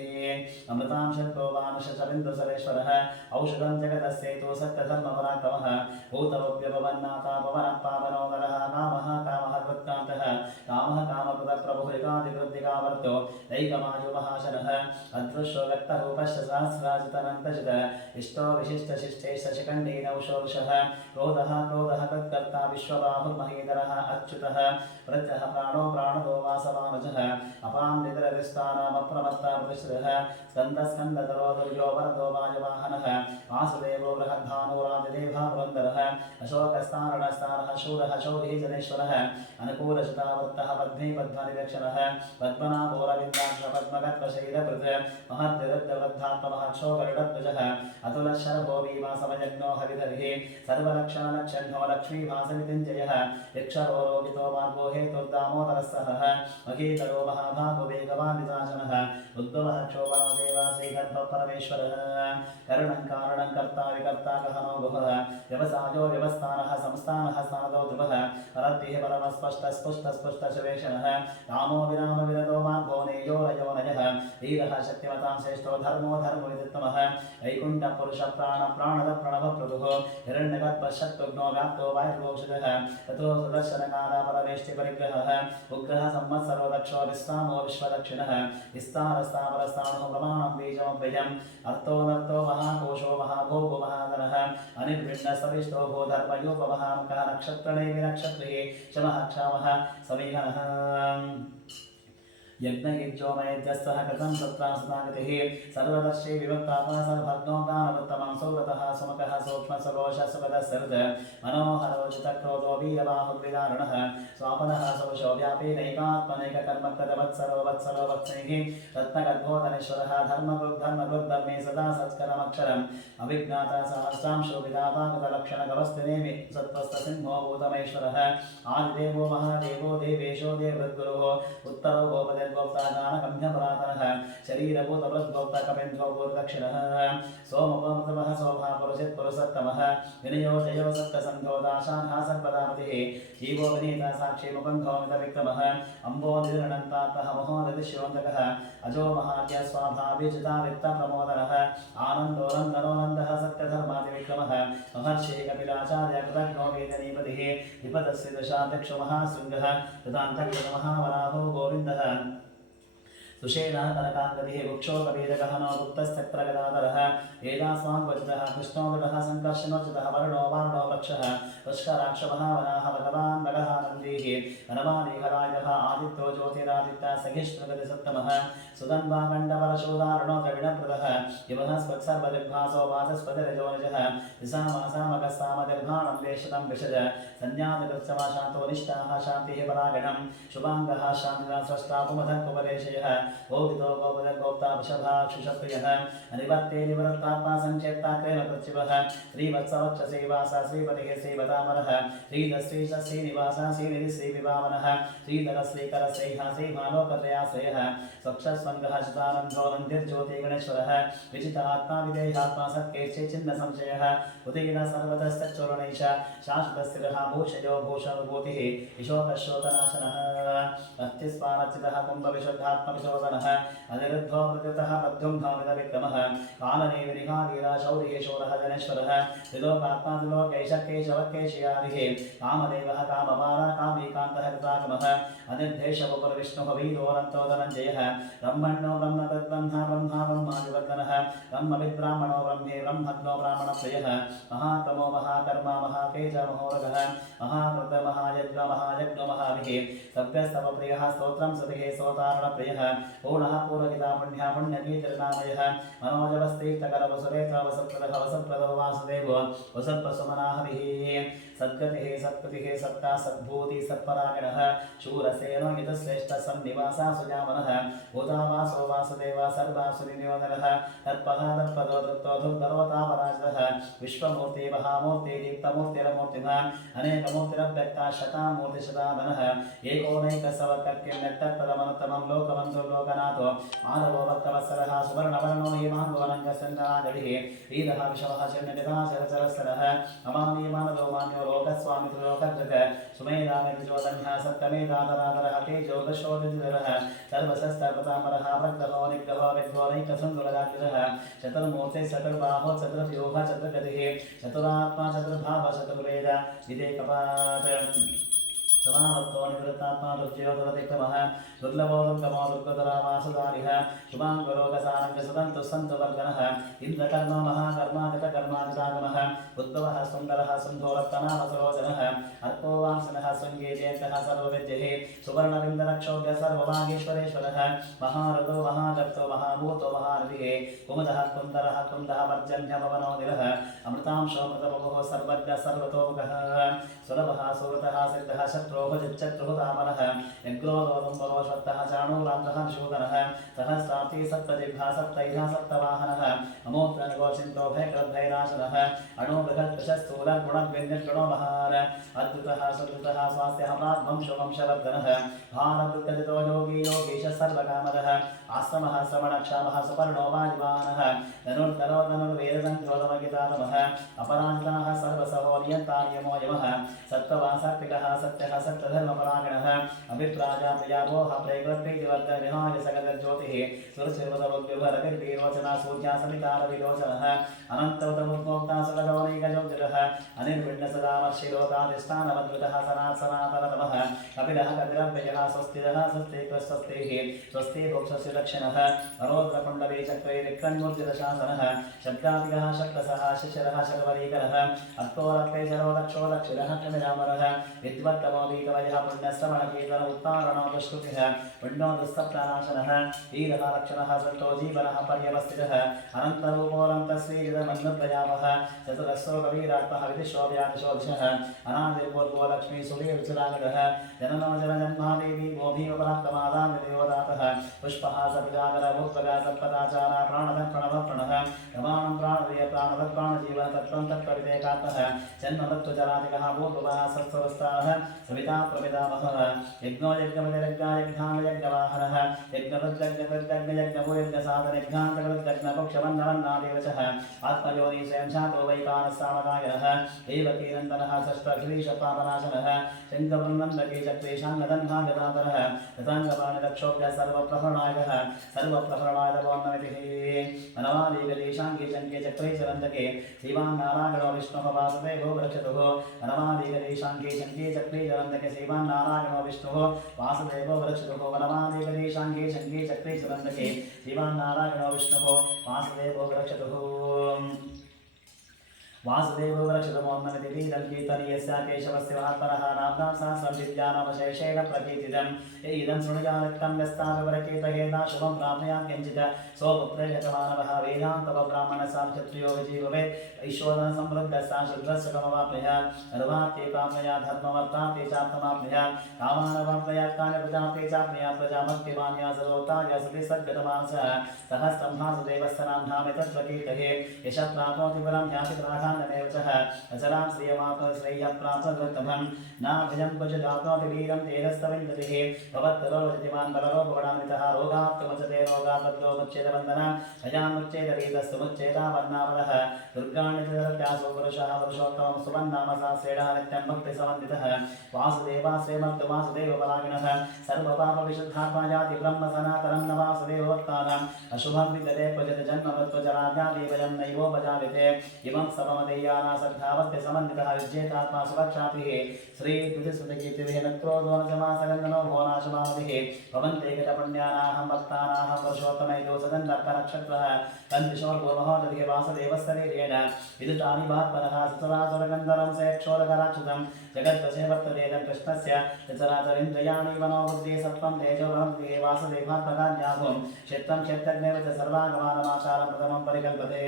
अमृतांशत्तो वानुषबिन्दुसरेश्वरः औषधं जगदस्येतो सत्यधर्मपराक्रमः भूतवव्यपवन्नाथा पवनः पावनो नरः कामः कामः कृत्कान्तः कामः कामकृतप्रभुहितादिवृद्धिकावर्तो दैकमाजो महाशनः अदृश्यो व्यक्तरूपश्च सहस्राजितनन्तजित इष्टो विशिष्टशिष्टैश्शिखण्डीनौषोषः क्रोधः क्रोधः तत्कर्ता विश्वबाहुर्महीधरः अच्युतः प्रत्यः प्राणो प्राणदो वासवानुजः अपां निद्रदिष्टानामप्रमत्ता प्रतिश्रितः स्कन्दस्कन्दधरो दुर्यो वरदो वायुवाहनः वासुदेवो बृहद्भानुरादिदेवः पुरन्दरः अशोकस्तारणस्तारः शूरः शोभिः जनेश्वरः अनुकूलचितावर्तः पद्मे पद्मनिवेक्षणः पद्मनाभोरविन्दाक्ष पद्मगत्वशैलकृत महद्विरुद्धवृद्धात्ममहक्षो गरुडध्वजः अतुलशरभो भीमासमयज्ञो हविधरिः सर्वलक्षणलक्षण्यो लक्ष्मीभासमितिञ्जयः यक्षरो रोगितो मार्गो हेतुर्दामोदरस्सहः महीधरो महाभागो वेगवानिताजनः उद्भवः क्षोभनो देवा श्रीगर्भपरमेश्वरः करुणं कारणं कर्ता विकर्ता गहनो गुहः व्यवसायो व्यवस्थानः संस्थानः स्थानदो ध्रुवः परद्भिः परमस्पष्टस्पुष्टस्पुष्टशवेशनः रामो विराम विरदो मार्गो नेयो रयोनयः वीरः शक्तिमतां श्रेष्ठो धर्मो धर्मविदित्तमः वैकुण्ठपुरुषप्राणप्राणद प्रणवप्रभुः हिरण्यगर्भशक्तुघ्नो व्याप्तो वायुर्वोक्षितः ततो सुदर्शनकालपरमेष्टिपरिग्रहः उग्रः संवत्सरो दक्षो विश्रामो विश्वदक्षिणः विस्तारस्तापरस्ताणो प्रमाणं बीजमव्ययम् अर्थोऽनर्थो महाकोशो महाभोगो महाधनः अनिर्विण्णसविष्टो भो धर्मयोपमहामुखः नक्षत्रणेमि नक्षत्रिः शमः क्षामः समीहनः यज्ञयज्ञोमयज्ञस्तः कृतं तत्रासुतागतिः सर्वदर्शी विभक्तापासभग्नो गानवृत्तमं सौरतः सुमुखः सूक्ष्मसरोषः सुखदः सर्द मनोहरोचितक्रोधो वीरबाहुर्विदारुणः स्वापनः सौषो व्यापी नैकात्मनैककर्मकृतवत्सरो वत्सरो वत्सैः रत्नगर्भोधनेश्वरः धर्मकृद्धर्मे सदा सत्करमक्षरम् अभिज्ञाता सहस्रांशो विधाताकृतलक्षणगवस्तिनेमि सत्त्वस्तसिंहो भूतमेश्वरः आदिदेवो महादेवो देवेशो देवृद्गुरुः उत्तरो गोपदे गोप्ता ज्ञानगम्यपरातनः शरीरभूतवृद्गोप्ता कपिन्धो भूर्दक्षिणः सोमोपमृतमः शोभापुरुषित्पुरुषोत्तमः विनयो जयो सप्तसन्धो दाशानः सर्वदापतिः जीवो विनीता साक्षी मुकुन्धो मितविक्रमः अम्बोधिर्णन्तात्तः महोदधिशिवन्तकः अजो महात्य स्वाभाविजिता वित्तप्रमोदनः आनन्दो नन्दनो नन्दः सत्यधर्मादिविक्रमः महर्षिः कपिलाचार्य कृतघ्नो वेदनीपतिः विपदस्य दशाध्यक्षो महाशृङ्गः कृतान्तर्गतमहावराहो गोविन्दः सुषेणः कनकाङ्गतिः वृक्षो कवीरगहनो गुप्तश्चक्रगदाधरः वेदास्वाङ्वचितः कृष्णोदटः सङ्कर्षणोचितः वर्णो वार्णो वृक्षः पुष्कराक्षमहावनाः भगवान् नगः नन्दीः वनमालीहरायुधः आदित्यो ज्योतिरादित्य सहिष्णुगतिसप्तमः सुदन्वागण्डवरशूदारुणो द्रविणप्रदः युवः स्वत्सर्वदिग्भासो वाचस्पतिरजोनिजः दिशामासामकस्तामदिर्भाणं देशतं विषज संज्ञातकृत्समाशान्तो निष्ठाः शान्तिः परागणं शुभाङ्गः शान्तिना स्रष्टा पुमथः कुपदेशयः गोवितो गोपदर्गोप्ता वृषभाक्षुषप्रियः अनिवर्ते निवृत्तात्मा संचेत्ताक्रेण कृच्छिवः श्रीवत्सवक्षसेवासा श्रीपतिः श्रीवतामरः श्रीधश्रीश श्रीनिवासा श्रीनिधि श्रीविभावनः श्रीधर श्रीकर श्रीहा श्रीमालोकत्रयाश्रयः स्वक्षस्वङ्गः चिदानन्दो नन्दिर्ज्योतिगणेश्वरः विजितात्मा विदेहात्मा सत्केशे चिन्न संशयः उदयन सर्वतश्चोरणैष शाश्वतस्थिरः भूषयो भूषणभूतिः विशोकशोकनाशनः अस्तिस्वानच्चितः कुम्भविशुद्धात्मविशोधनः अनिरुद्धो प्रकृतः प्रद्युम्नामितविक्रमः कालनेविनिहावीरा शौरिः शोरः जनेश्वरः त्रिलोकात्मा त्रिलोकैष केशवकेशयादिः कामदेवः कामपाला कामीकान्तः कृतागमः अनिर्देशवपुरविष्णुः वीरोऽनन्तो धनञ्जयः ब्रह्मण्यो ब्रह्मतद्ब्रह्मा ब्रह्मा ब्रह्मादिवर्धनः ब्रह्मविद्ब्राह्मणो ब्रह्मे ब्रह्मज्ञो ब्राह्मणप्रियः महाक्रमो महाकर्मा महाकेज महोरगः महाकृत महायज्ञ महायज्ञो महाभिः सभ्यस्तवप्रियः स्तोत्रं सतिः स्तोतारणप्रियः पूर्णः पूर्वगिता पुण्यः पुण्यकीर्तनामयः मनोजवस्तीर्थकरवसुरेत्र वसप्रदः वसप्रदो वासुदेवो वसत्पसुमनाहभिः सद्गतिः सत्पतिः सत्ता सद्भूति सत्परागणः शूरसेनो यतश्रेष्ठ सन्निवासा सुजामनः भूतावासो वासुदेवा सर्वासुनियोधनः तत्पः तत्पदो दत्तो धुर्धरोतापराजितः विश्वमूर्ति महामूर्ति दीप्तमूर्तिरमूर्तिमान् अनेकमूर्तिरव्यक्ता शतामूर्तिशताधनः एकोनैकसवकर्क्यं यत्तत्पदमनुत्तमं लोकबन्धुर्लोकनाथो माधवो भक्तवत्सलः सुवर्णवर्णो हेमाङ्गवनङ्गसन्नादिः वीरः विषवः चरणगदा चरचरसरः अमानीमानदो मान्यो लोकस्वामी त्रिलोकजग सुमेधामिर्जोधन्यः सप्तमेधाधराधरः तेजोदशोदिधरः सर्वशस्त्रप्रतामरः भक्तहो निग्रहो विद्वोनैकसङ्गुलदाग्रजः चतुर्मूर्ते चतुर्बाहो चतुर्व्यूह चतुर्गतिः चतुरात्मा चतुर्भाव चतुर्वेद विदेकपात समावत्तो निवृत्तात्मा दुर्जयोधरतिक्रमः दुर्लभो दुर्गमो दुर्गधरावासुदारिः शुभाङ्गरोगसारङ्गसुदन्तु सन्तुवर्गणः इन्द्रकर्म महाकर्मादितकर्मादितागमः उद्भवः सुन्दरः सुन्दोरत्तनामसरोजनः अर्को वासनः शृङ्गेतेकः सर्वविद्यः सुवर्णविन्दरक्षोभ्य सर्वभागेश्वरेश्वरः महारथो महागर्तो महाभूतो महारथिः कुमुदः कुन्दरः कुन्दः पर्जन्यभवनोदिरः अमृतांशोऽमृतबभुः सर्वज्ञः सर्वतोमुखः सुलभः सुरतः सिद्धः शत्रुभुजच्चत्रुतामनः यज्ञोदोदम्बरोश्वत्तः चाणूरान्तः शूदनः सहस्रार्थी सप्तजिह्वा सप्तैः सप्तवाहनः अमोत्रनिगोचिन्तो भयकृद्भयनाशनः अणुबृहत्कृशस्थूलगुणव्यन्यगुणो महार अद्भुतः सुदृतः स्वास्थ्यः प्राग्वंशवंशवर्धनः भारतृतजितो योगी योगीश सर्वकामदः आश्रमः श्रवणक्षामः सुपर्णो वायुवाहनः धनुर्धरो धनुर्वेदसङ्क्रोधमगितातमः अपराजिताः सर्वसहो नियन्तार्यमो यमः सत्त्ववान् सात्विकः सत्यः सत्यधर्मपरायणः अभिप्राजा प्रियाभोः प्रेकृत्प्रीतिवर्धनविहाय सगतज्योतिः सुरचिर्वदवद्विभरविर्वीरोचना सूर्या समितारविलोचनः अनन्तोतमुद्मोक्ता सुगतोनैकजोतिरः अनिर्विण्णसदामर्षिलोकाधिष्ठानमद्भुतः सनातनतमः कपिलः कपिलव्ययः स्वस्तिरः स्वस्तिः स्वस्ति भोक्षस्य दक्षिणः अरोद्रकुण्डलीचक्रे विक्रन्मुद्रितशासनः शब्दादिकः शक्तसः शिशिरः शर्वरीकरः अक्तोरक्ते जरो दक्षो दक्षिणः क्षमिरामरः विद्वत्तमो वीतवयः पुण्यश्रवणकीर्तन उत्तारणो दुष्कृतिः पुण्यो दुःसप्तनाशनः वीरः लक्षणः सन्तो जीवनः पर्यवस्थितः अनन्तरूपोऽनन्तश्रीजितमन्नुद्वयावः चतुरस्रो कवीरात्मः विदिशो व्यादिशो दिशः अनादिर्भूर्भो लक्ष्मी सुवीर्विचरागतः जननो जनजन्मादेवी गोभीवपराक्तमादान्विदेवदातः पुष्पः सपिजागर भूत्वगा सत्पदाचारा प्राणः प्रणवः प्रणः प्रमाणं प्राणवीय प्राणवत् प्राणजीवः तत्त्वं तत्त्वविदेकात्मः जन्मतत्त्वचरादिकः पूर्वः सत्स्वरस्ताः सविता प्रपितामहः यज्ञो यज्ञमतिरज्ञायज्ञायज्ञायज्ञवाहनः यज्ञवद्यज्ञवद्यज्ञयज्ञपूर्यज्ञसाधनज्ञान्तकवद्यज्ञपक्षमन्नवन्नादेव च आत्मयोनि स्वयं शातो वैकानस्सामकायनः देवकीनन्दनः षष्ठगिरीशपापनाशनः शङ्कवृन्नन्दके चक्रेशाङ्गदन्भागदातरः रताङ्गपाणिदक्षोभ्यः सर्वप्रहरणायकः सर्वप्रहरणायतवोन्नमितिः वनमालीगदेशाङ्गे शङ्के चक्रे चरन्दके श्रीमान्नारायणो विष्णुः वासुदेवो वृक्षतुः वनमालीगदेशाङ्गे शङ्के चक्रे चरन्दके श्रीमान्नारायणो विष्णुः वासुदेवो वृक्षतुः वनमालीगदेशाङ्गे शङ्के चक्रे चरन्दके श्रीमान्नारायणो विष्णुः वासुदेवो वृक्षतुः वासुदेवो वृक्षतमोन्नमितिदं कीर्तनीयस्य केशवस्य महात्मनः नाम्नां सहस्रं विद्यानामशेषेण प्रकीर्तितम् इदं शृणुयादित्तं यस्ताविवरकेतहेता शुभं प्राप्नुयात् किञ्चित् स्वपुत्रे यजमानवः वेदान्तवब्राह्मणसां क्षत्रियो विजीववेत् ऐश्वर्यसमृद्धस्सा शुद्रस्य कमवाप्नुयात् सर्वार्थे प्राप्नुयात् धर्मवर्तार्थे चाप्तमाप्नुयात् कामानवाप्नुयात् कार्यप्रजार्थे चाप्नुयात् प्रजाभक्तिमान्या सर्वोत्ताय सति सद्गतमानसः सहस्रं वासुदेवस्य नाम्नामितत्प्रकीर्तये यशः प्राप्नोति परं याति प्राधान्यमेव च अचलां श्रियमाप्नोति श्रेयः प्राप्नोत्तमं नाभयं क्वचिदाप्नोति वीरं तेजस्तविन्दतिः भवत्तरोजतिमान् बलरोपगणान्वितः रोगाप्तमुच्यते रोगापद्योमुच्चेदवन्दना भयामुच्चेदरीतस्तुमुच्चेदावन्नावरः दुर्गाणितरत्यासो पुरुषः पुरुषोत्तमं सुवन्नामसास्रेणः नित्यं भक्तिसमन्वितः वासुदेवा श्रीमद् वासुदेवपरायणः सर्वपापविशुद्धात्मा जाति ब्रह्म सनातनं न वासुदेवोत्तानम् अशुभं विद्यते क्वचित् जन्मवत्त्वचराद्यादिवयं नैवोपजायते इमं सममदेयानासद्धावत्य समन्वितः विज्येतात्मा सुभक्षातिः श्रीकृतिस्मृतिकीर्तिभिः नक्रोदोनसमासगन्धनो भुवनाशमामतिः भवन्ते गतपुण्यानाहं भक्तानाहं पुरुषोत्तमैतो सदन्नर्कनक्षत्रः कन्दिशोर्भुवमहोदधिः वासुदेवस्तरीरेण विदुतानि भात्मनः सुतरासुरगन्धरं सेक्षोरकराक्षितं जगद्वशे वर्ततेदं कृष्णस्य चराचरिन्द्रियाणि मनोबुद्धि सत्त्वं तेजोवहन्ति वासुदेवात्मकाज्ञाहुं क्षेत्रं क्षेत्रज्ञेव च सर्वागमानमाचारं प्रथमं परिकल्पते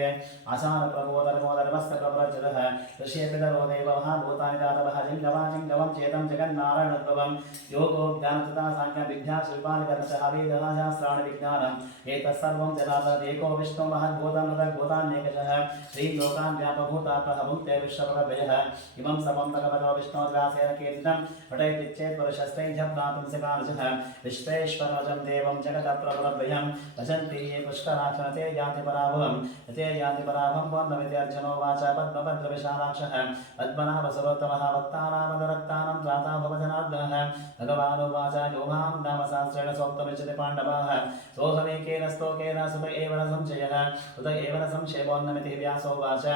आचारप्रबोधर्मोधर्मस्य प्रप्रचरः ऋष्येपितरो देवमहाभूतानि दातवः जिङ्गवाजिङ्गवं चेतं जगन्नारायणोद्भवं योगो ज्ञानतथा साङ्ख्यविद्या शिल्पादिकर्मशः वेदः शास्त्राणि विज्ञानम् एतत्सर्वं जनातदेको विष्णु महद्भूतं नृतद्भूतान्येकशः श्रीलोकान् व्यापभूतात्मः भुङ्क्ते विश्वपदव्ययः इमं समं भगवतो विष्णोर्व्यासेन कीर्तितं पठयति चेत् पुरुषस्तैः प्राप्तुं सकार्षः विश्वेश्वरवचं देवं जगतः प्रभुरद्वयं भजन्ति ये पुष्कराक्षणते याति पराभवं ते याति पराभवं वन्दमिति अर्जुनोवाच पद्मभद्रविशालाक्षः पद्मनाभसरोत्तमः भक्तानामनुरक्तानां त्राता भवजनार्दनः भगवानुवाच यो मां नामशास्त्रेण सोक्तमिच्छति पाण्डवाः सोऽहमेकेन स्तोकेन सुत एव न संशयः उत एव न संशयवोन्नमिति व्यासोवाच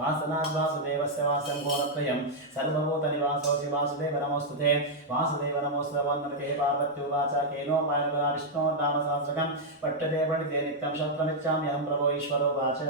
वासनाद् वासुदेवस्य वासं घोरत्रयं सर्वभूतनिवासोऽसि वासुदेव नमोऽस्तुते वासुदेव नमोऽस्तु वोन्नमिति पार्वत्युवाच केनोपायनपरा विष्णोर्नामसहस्रकं पठ्यते पठिते नित्यं शस्त्रमिच्छाम्यहं प्रभो ईश्वरोवाच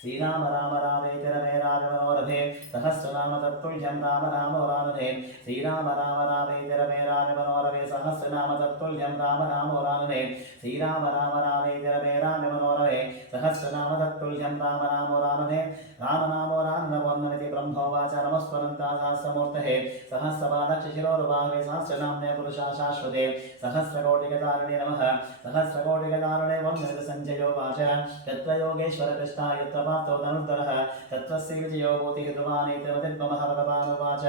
श्रीराम राम रामेति रमे रामे मनोरथे सहस्रनाम तत्तुल्यं राम रामोरानने श्रीराम राम रामेति रमे रामे मनोरथे सहस्रनाम तत्तुल्यं राम रामोरानने श्रीराम राम रामेति रमे रामे मनोरथे सहस्रनाम तत्तुल्यं राम रामोरानने रामनामोरान्नवोन्नमिति ब्रह्मोवाच नमस्वरन्ता सहस्रमूर्तये सहस्रपादक्षशिरोरुबाहे सहस्रनाम्ने पुरुषा शाश्वते सहस्रकोटिगतारिणे नमः सहस्रकोटिगतारिणे वन्दमिति सञ्जयोवाच यत्र योगेश्वर कृष्णा यत्र पार्थो धनुर्धरः तत्र श्रीविजयो भूतिः ध्रुवानेत्रमतिर्ममः भगवानुवाच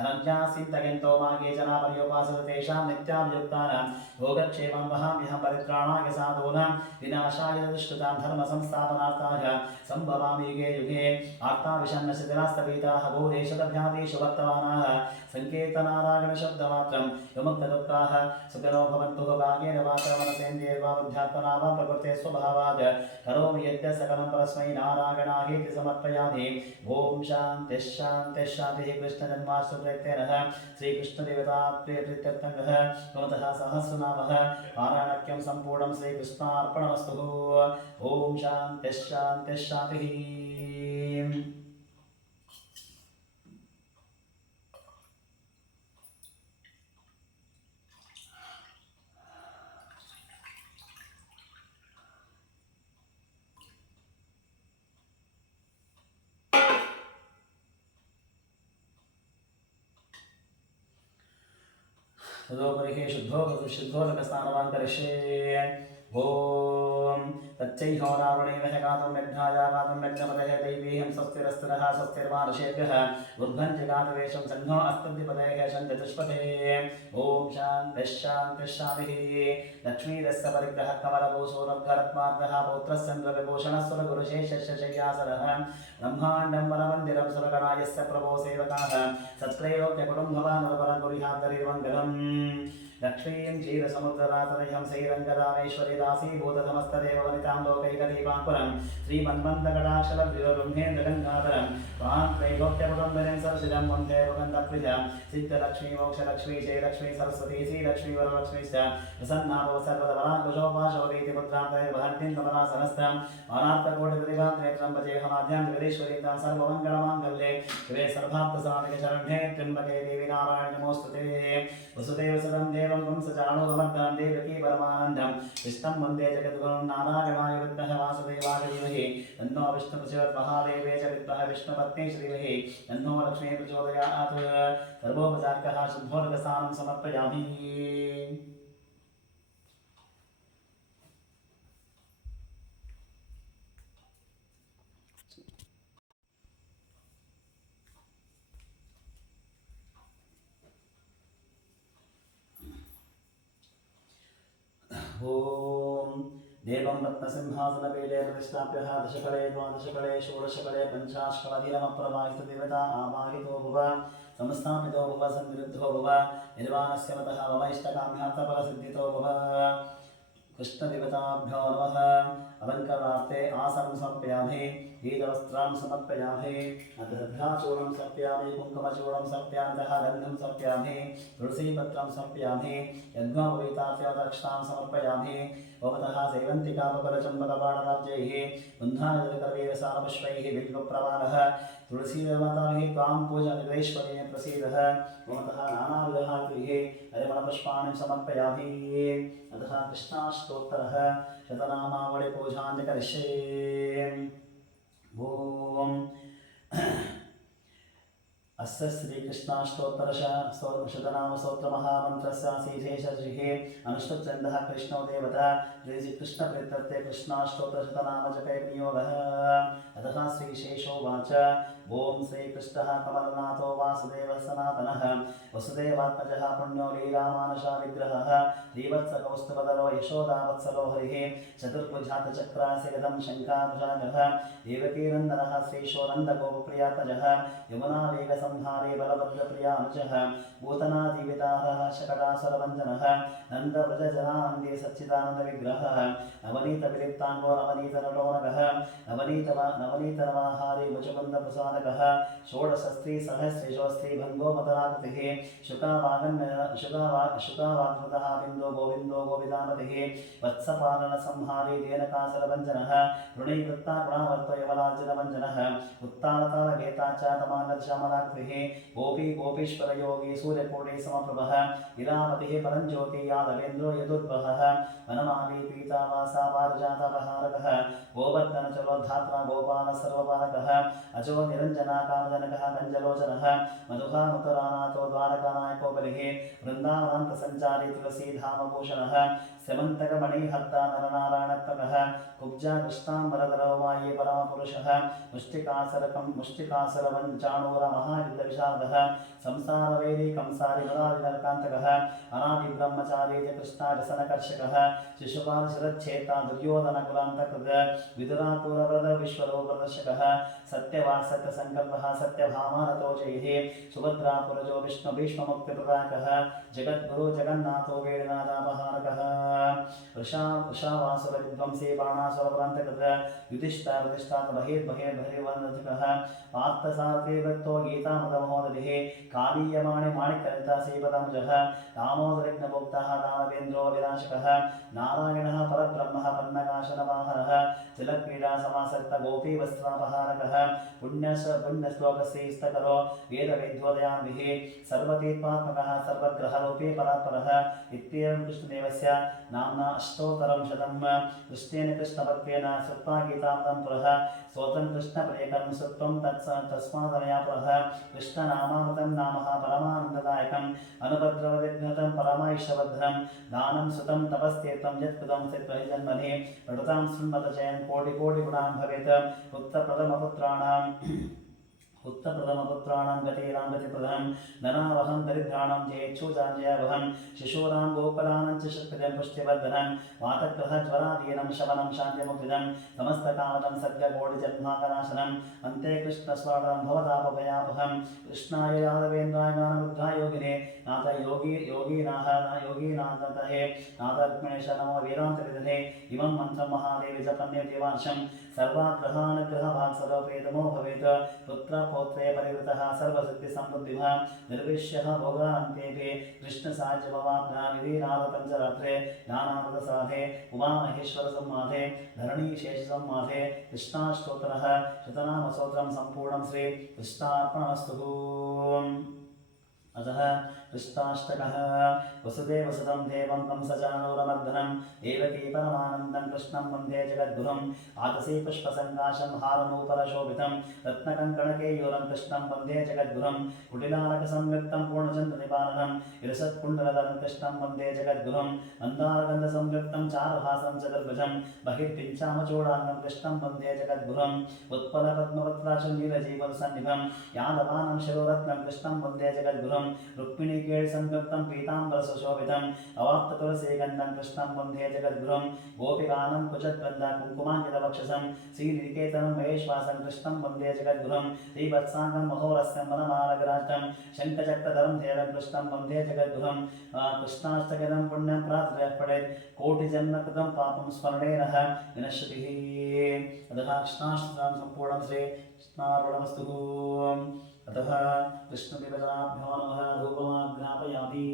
अनन्यासीन्तयन्तो मागे जना पर्योपासते तेषां नित्याभियुक्तानां योगक्षेमं वहाम्यहं परित्राणाय साधूनां विनाशाय दुष्कृतां धर्मसंस्थापनार्थाय सम्भवामि युगे युगे आर्ताविषण्णशिथिलास्तपीताः भूरेशतभ्यादेषु वर्तमानाः सङ्केतनारायणशब्दमात्रं विमुक्तदुःखाः सुखिनो भवन्तु भागेन वाचमनसेन्द्रियैर्वा बुद्ध्यात्मना वा प्रकृते स्वभावात् करोमि यद्य सकलं परस्मै नारायणाहेति समर्पयामि ओम शांति शांति शांति कृष्णजन्माष्टमीप्रेत्यर्थ श्रीकृष्णदेवता प्रियप्रीत्यर्थंगः भवतः सहस्रनामः पारायणक्यं सम्पूर्णं श्रीकृष्णार्पणमस्तु। ओम शांति शांति शांति। तदोपरि शुद्धोदकस्नानवान् करिष्ये। ओम तच्चैहोरावणेन गातुं यज्ञाया गातुं यज्ञपतये दैवीहं स्वस्तिरस्तरः स्वस्तिर्मानुषेभ्यः उद्भञ्जगातवेषं सन्नो अस्तद्विपतये शञ्चतुष्पथे ओम शान्तिः लक्ष्मीरस्य परिग्रहः कमलभूषोरग्ररत्मार्गः पौत्रश्चन्द्रविभूषणः सुरगुरुशेषशय्यासनः ब्रह्माण्डं वनमन्दिरं सुरगणायस्य प्रभो सेवकाः सत्त्रैलोक्यकुटुम्भवानरपरकुर्याद्धरिर्मङ्गलम् लक्ष्मीं क्षीरसमुद्ररातनयं श्रीरङ्गरामेश्वरी दासीभूतसमस्तदेववनितां लोकैकदीपाङ्कुरं श्रीमन्मन्दकटाक्षलब्धिरब्रह्मेन्द्रगङ्गाधरं त्वां त्रैलोक्यकुटुम्बिनीं सरसिजं वन्दे मुकुन्दप्रियं सिद्धलक्ष्मी मोक्षलक्ष्मी जयलक्ष्मी सरस्वती श्रीलक्ष्मी वरलक्ष्मीश्च प्रसन्ना भव सर्वदवराकुशोपाशोरीति मुद्रान्तैर्वहन्तीं कमलासनस्थं अनार्थकोटिप्रतिभान्त्रेत्रं भजेऽहमाद्यां जगदीश्वरीतां सर्वमङ्गलमाङ्गल्ये शिवे सर्वार्थसाधिकशरण्ये त्र्यम्बके देवी नारायण नमोऽस्तुते वसुदेव सदं देवं कंसचाणूरमर्दनं देवकी परमानन्दं कृष्णं वन्दे जगद्गुरुं नारायणाय विद्महे वासुदेवाय धीमहि तन्नो विष्णुप्रचोदयात् महादेवे च विद्महे विष्णुपत्नी श्रीमहि तन्नो लक्ष्मी प्रचोदयात् सर्वोपचारिकः शुद्धोदकस्नानं समर्पयामि। ओम देवं रत्नसिंहासनपीठे प्रतिष्ठाप्य दशकले द्वादशकले षोडशकले पञ्चाशकलधिरमप्रवाहितदेवता आवाहितो भव संस्थापितो भव संनिरुद्धो भव निर्वाणस्य मतः मम इष्टकाम्यार्थफलसिद्धितो भव। कृष्णदेवताभ्यो नमः। अलङ्करणार्थे आसनं समर्पयामि, गीतवस्त्रान् समर्पयामि, दध्याचूर्णं समर्पयामि, कुङ्कुमचूर्णं समर्पयामि, गन्धं समर्पयामि, तुलसीपत्रं समर्पयामि, यज्ञोपवीतार्थदक्षिणां समर्पयामि। भवतः सेवन्तिकापकलचम्बकबाणराज्यैः कुन्धानिलकरवीरसारपुष्पैः बिल्वप्रवालः तुलसीदेवताभिः त्वां पूजनगरेश्वरेण प्रसीदः। भवतः नानाविधहारैः हरिमलपुष्पाणि समर्पयामि। अतः कृष्णाष्टोत्तरः शतनामावलिपूजां करिष्ये। ॐ अस्य श्रीकृष्णाष्टोत्तरशतनामस्तोत्रमहामन्त्रस्य शीर्षेषः अनुष्ठुप्छन्दः कृष्णो देवता श्रीकृष्णप्रीत्यर्थे कृष्णाष्टोत्तरशतनामजपे विनियोगः। अतः श्रीशेषोवाच ओम श्रीकृष्णः कमलनाथो वासुदेवः सनातनः वसुदेवात्मजः पुण्यो लीलामानुषा विग्रहः श्रीवत्सकौस्तुभधरो यशोदावत्सलो हरिः चतुर्भुजातचक्रासिगतं शङ्कानुजागः देवकीनन्दनः श्रीशोनन्दगोपप्रियात्मजः यमुनावेगसंहारे बलभद्रप्रियानुजः भूतनाजीवितारः शकटासुरभञ्जनः नन्दव्रजजनानन्दे सच्चिदानन्दविग्रहः नवनीतविलिप्ताङ्गो नवनीतनटोनकः नवनीतनवाहारी मुचुकुन्दप्रसादकः षोडशस्त्रीसहस्रेशोस्त्रीभङ्गो मतराकृतिः शुकावाग्मतः बिन्दो गोविन्दो गोविदामतिः वत्सपालनसंहारी देनकासुरभञ्जनः ऋणीकृत्ता गुणावर्तो यमलार्जुनभञ्जनः उत्तानतालगेता च तमानदशमलाकृतिः गोपी गोपीश्वरयोगी सूर्यकोटि समप्रभः इलापतिः परञ्ज्योति यादवेन्द्रो यदुद्वहः वनमाली पीतावासा पारिजातपहारकः गोवर्धनचलोद्धात्रा गोपाल सर्वपालकः अजो निरञ्जनाकामजनकः कञ्जलोचनः मधुहा मथुरानाथो द्वारकानायको बलिः वृन्दावनान्तसञ्चारी तुलसीधामभूषणः स्यमन्तकमणिहर्ता नरनारायणत्मकः कुब्जा कृष्णाम्बरधरो वाये परमपुरुषः मुष्टिकासरवञ्चाणूरमहायुद्धविशारदः संसारवेदी कंसारि मदादिनरकान्तकः अनादिब्रह्मचारी च कृष्णारसनकर्षकः शिशुपालशरच्छेता दुर्योधनकुलान्तकृत विदुरातुरव्रत विश्वरूपदर्शकः सत्यवाक् सत्यसङ्कल्पः सत्यभामानतोजैः सुभद्रापुरजो विष्णुभीष्ममुक्तिप्रदायकः जगद्गुरु जगन्नाथो वेणुनादापहारकः वृषावासुरविध्वंसी बाणासुरपुरान्तकृत युधिष्ठिरप्रतिष्ठात बहिर्बहिर्बहिर्वर्णधिकः पार्थसारथी वृत्तो गीतामृतमहोदधिः कालीयमाणि माणिकलिता श्रीपदमुजः दामोदरज्ञभोक्तः दानवेन्द्रो विनाशकः नारायणः परब्रह्मः पन्नकाशनवाहनः तिलक्रीडासमासक्त गोपीवस्त्रापहारकः पुण्य पुण्यश्लोकस्य स्तकरो वेदवेद्योदयान्विः सर्वतीत्वात्मकः सर्वग्रहरूपे परात्परः इत्येवं कृष्णदेवस्य नाम्ना अष्टोत्तरं शतं कृष्णेन कृष्णभक्तेन श्रुत्वा गीतामृतं पुरः स्तोत्रं कृष्णप्रियकं श्रुत्वं तस्मादनया पुरः कृष्णनामामृतं नामः परमानन्ददायकम् अनुपद्रवविघ्नतं परमायुष्यवर्धनं दानं सुतं तपस्तीर्थं यत्कृतं चित्रहिजन्मने प्रकृतां शृण्वत चयन् कोटिकोटिगुणान् भवेत् उत्तप्रथमपुत्राणां गतिरां गतिप्रदं धनावहं दरिद्राणां जयेच्छूजाञ्जयावहं शिशूरां गोकुलानां च शक्तिदं पुष्टिवर्धनं वातग्रहज्वरादीनं शमनं शान्तिमुक्तिदं समस्तकामदं सर्गकोटिजन्माकनाशनम् अन्ते कृष्णस्मरणं भवतापभयापहं कृष्णाय यादवेन्द्राय ज्ञानमुद्राय योगिने नाथ योगीनाथहे नाथ रुक्मिणेश नमो वेदान्तविदने इमं मन्त्रं महादेवी जपन्ये देवांशं सर्वाग्रहानुग्रहभाक् सर्वप्रेतमो भवेत् पुत्र पौत्रे परिवृतः सर्वसिद्धिसम्बुद्धिः निर्विश्यः भोगान्तेभे कृष्णसाज्यभवाब्धा विधिनाथपञ्चरात्रे ज्ञानामृतसाधे उमामहेश्वरसंवादे धरणीशेषसंवादे कृष्णाष्टोत्तरः शतनामस्तोत्रं सम्पूर्णं श्री कृष्णार्पणमस्तु। अतः कृष्णाष्टकः वसुदेवसुतं देवं कंसचाणूरमर्दनं देवकी परमानन्दं कृष्णं वन्दे जगद्गुरुम् आतसी पुष्पसङ्काशं हारनूपरशोभितं रत्नकङ्कणकेयूरं कृष्णं वन्दे जगद्गुरुं कुटिलालकसंयुक्तं पूर्णचन्द्रनिपालनं विलसत्कुण्डलधरं कृष्णं वन्दे जगद्गुरुं मन्दारगन्धसंयुक्तं चारुहासं चतुर्भुजं बहिर्पिञ्चामचूडाङ्गं कृष्णं वन्दे जगद्गुरुम् उत्पलपद्मपत्राचं नीलजीवनसन्निभं यादवानं शिरोरत्नं कृष्णं वन्दे जगद्गुरुं रुक्मिणीकेळसंयुक्तं पीताम्बरसुशोभितम् अवाप्ततुलसीगन्धं कृष्णं वन्दे जगद्गुरुं गोपिकानं कुचद्वन्द् कुङ्कुमाङ्कितवक्षसं श्रीनिकेतनं महेश्वासं कृष्णं वन्दे जगद्गुरुं श्रीवत्साङ्गं महोरस्यं वनमालविराजं शङ्खचक्रधरं देवं कृष्णं वन्दे जगद्गुरुं कृष्णाष्टकं पुण्यं प्रार्थयः पठेत् कोटिजन्मकृतं पापं स्मरणेनः विनश्यतिः। अतः कृष्णाष्टकं सम्पूर्णं श्री कृष्णार्पणमस्तु। अतः कृष्णदेवताभ्यो नमः धूपमाघ्रापयामि।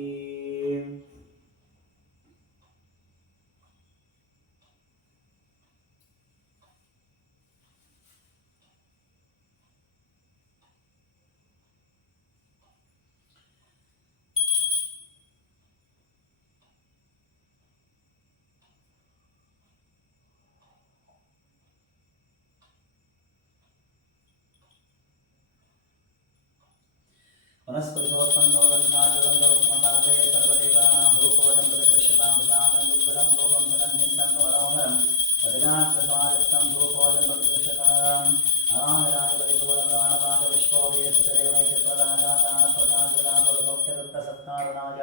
वनस्पतिशोत्पन्नो गन्धाजगन्धोत्तमकार्ये सर्वदेवानां धूपोदं प्रतिकृष्यतां विशालं दुर्गुणं धूपं सगन्धिं तन्मनोहरं प्रतिनाथसमायुक्तं धूपोदं प्रतिकृष्यताम् अरामिराय परिपूर्णप्राणपादविश्वोदयसुतरेवैत्यप्रदागातानप्रदागिरापुरुषोक्तदत्तसत्कारणाय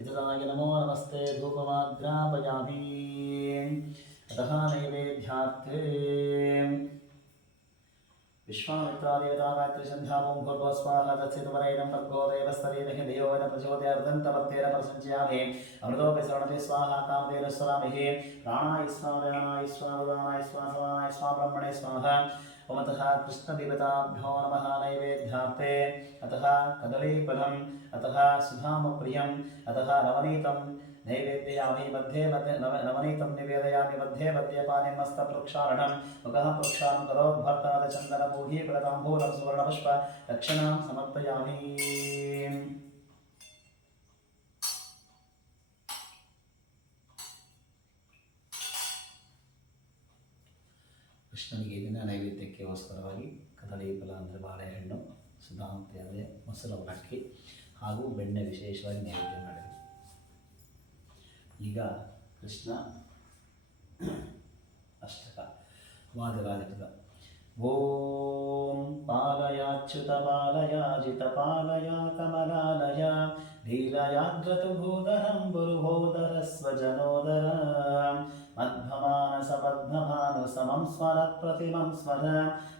इतराय नमो नमस्ते धूपमाग्रापयामि। अतः नैवेद्यार्थे विश्वामित्रादेवता गायत्री संध्या ओं भूर्भुवः स्वाहा तत्सवितुर्वरेण्यं भर्गो देवस्तरेण धियो न प्रचोदयात् तपत्तेन प्रसञ्चयामि अमृतोऽपि स्वर्णते स्वाहा कामधेन स्वरामहे प्राणाय स्वाहा व्यानाय स्वाहा उदानाय स्वाहा समानाय स्वाहा ब्रह्मणे स्वाहा। ओमतः कृष्णदेवताभ्यो नमः नैवेद्यार्थे अतः कदलीफलम् अतः सुधामप्रियम् अतः नवनीतं नैवेद्यामि मध्ये नवनीतं निवेदयामि मध्ये पानीं मस्तप्रक्षालनं मुखः प्रक्षालनं करोत् भर्तनदचन्दनमूढी प्रताम्बूलं सुवर्णपुष्प दक्षिणां समर्पयामि। ಕೃಷ್ಣನಿಗೆ ದಿನ ನೈವೇದ್ಯಕ್ಕೋಸ್ಕರವಾಗಿ ಕದಳಿ ಫಲ ಅಂದರೆ ಬಾಳೆಹಣ್ಣು ಸುಧಾಮುಕ್ತಿ ಅಂದರೆ ಮೊಸರು ಅವಲಕ್ಕಿ ಹಾಗೂ ಬೆಣ್ಣೆ ವಿಶೇಷವಾಗಿ ನೈವೇದ್ಯ ಮಾಡಿದೆ. ಈಗ ಕೃಷ್ಣ ಅಷ್ಟಕ ವಾದರಾಜಕೃತ ಓಂ ಪಾಲಯಾಚ್ಯುತ ಪಾಲಯಾಜಿತ ಪಾಲಯ ಕಮಲಾಲಯ ಲೀಲಯಾದ್ರತುಭೂಧರಂ ಗುರುಭೋದರಸ್ವಜನೋದರ ಮಧ್ವಮಾನಸಪದ್ಮಭಾನು ಸಮಂ ಸ್ಮರ ಪ್ರತಿಮಂ ಸ್ಮರ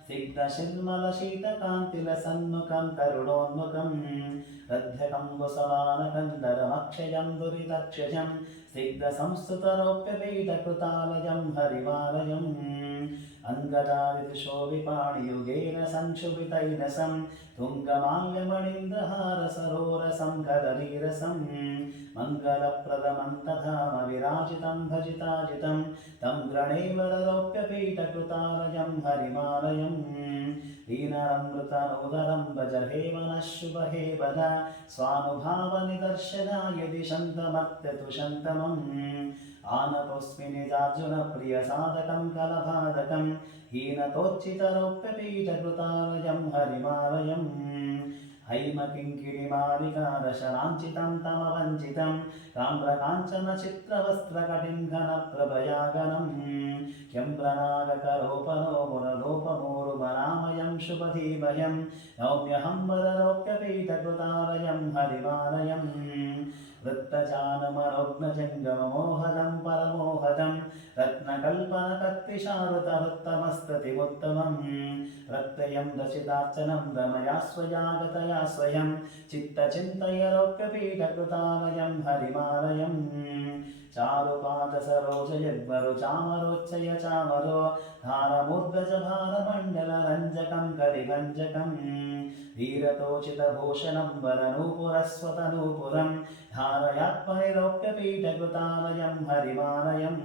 सिग्धशिल्मलशीतकान्तिलसन्मुखं करुणोन्मुखं रध्यकम्बुसमानकन्दरमक्षयं दुरितक्षयं सिग्धसंस्तुतरोप्यपीठकृतालयं हरिवालयं अङ्गदादिशोभिपाणियुगेन संक्षुभितैनसं तुङ्गमाल्यमणीन्द्रहारसरोरसं कदलीरसं मङ्गलप्रदमन्तधाम विराजितं भजिताजितं तं गणेवररोप्यपीठकृतालयं हरिमालयं दीनरमृतनोदरं भज हे मनः शुभ हे बल स्वानुभावनिदर्शनाय दिशन्तमत्यतु शन्तमम् आनतोऽस्मि निजार्जुनप्रियसाधकं कलभादकं हीनतोच्चितरौप्यपीठकृतालयं हरिमालयम् हैमकिङ्किणिमालिकादशराञ्चितं तमवञ्चितं ताम्रकाञ्चनचित्रवस्त्रकटिं घनप्रभयागनं क्यम्ब्रनागकरोपनो मुरलोपमोरुमरामयं शुभधीमयं नौम्यहं वररोप्यपीठकृतालयं हरिमालयम् वृत्तजानमनोघ्नजङ्गममोहदं परमोहदं रत्नकल्पनकत्तिशारुतवृत्तमस्ततिमुत्तमं प्रत्ययं रचितार्चनं रमया स्वयागतया स्वयं चित्तचिन्तयरोप्यपीठकृतालयं हरिमालयम् चारुपादसरोजयद्वरुचामरोच्चय चामरो धारमूर्धजभारमण्डलरञ्जकं करिभञ्जकं धीरतोचितभूषणं वरनूपुरस्वतनूपुरं धारयात्मनिरौप्यपीठकृतालयं हरिमालयम्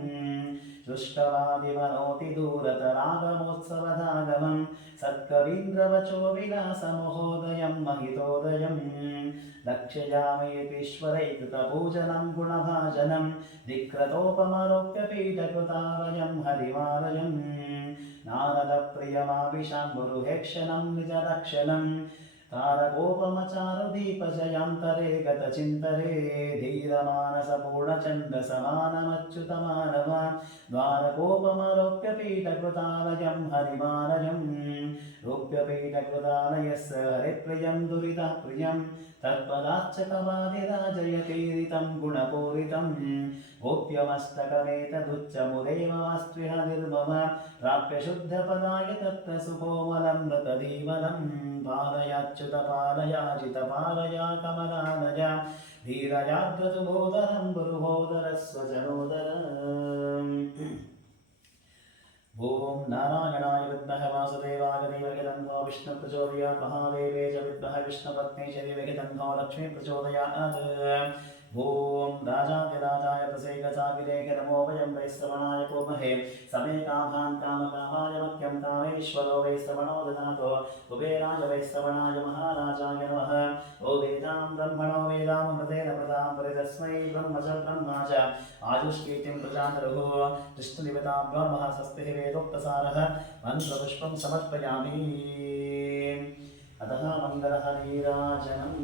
शुष्कवादिमनोति दूरतरागमोत्सवदागमं सत्कवीन्द्रवचो विलासमहोदयं महितोदयं लक्ष्ययामयतीश्वरैकृतपूजनं गुणभाजनं विक्रतोपमरोप्यपीठकृतालयं हरिमालयम् नारदप्रियमाभिशाम्बुरुहेक्षणं निजलक्षणं तारकोपमचारुदीपजयान्तरे गतचिन्तरे धीरमानसपूर्णचण्डसमानमच्युतमानव द्वारकोपमरोप्यपीठकृतालयं हरिमालयम् रोप्यपीठकृतालयस्य हरिप्रियं दुरितः प्रियं तत्पदाच्चकवादिराजयतीरितं गुणपूरितं गोप्यमस्तकमेतदुच्चमुदेवस्त्विह निर्मम प्राप्यशुद्धपदाय तत्र सुकोमलं नृतदीवनं पालयाच्युतपालयाजितपालया कमलानया धीरयाद्रतुबोधरं गुरुबोधरस्वजनोदरम् ओम नारायणाय विद्महे वासुदेवाय धीमहि तन्नो विष्णुः प्रचोदयात् महादेवे च विद्महे विष्णुपत्नी च धीमहि तन्नो लक्ष्मी प्रचोदयात् ओम राजाधिराजाय प्रसेकचाकिलेख नमो वयं वै श्रवणाय कुर्महे समे कामान् कामकामाय मह्यं कामेश्वरो वै श्रवणो ददातु कुबेराय वै श्रवणाय महाराजाय नमः ओ वेदां ब्रह्मणो वेदामृतेन प्रदां परितस्मै ब्रह्म च ब्रह्मा च आयुष्कीर्तिं प्रजातरुः विष्णुनिमितां ब्रह्मः स्वस्तिः वेदोक्तसारः मन्त्रपुष्पं समर्पयामि अतः मङ्गलहरीराजनम्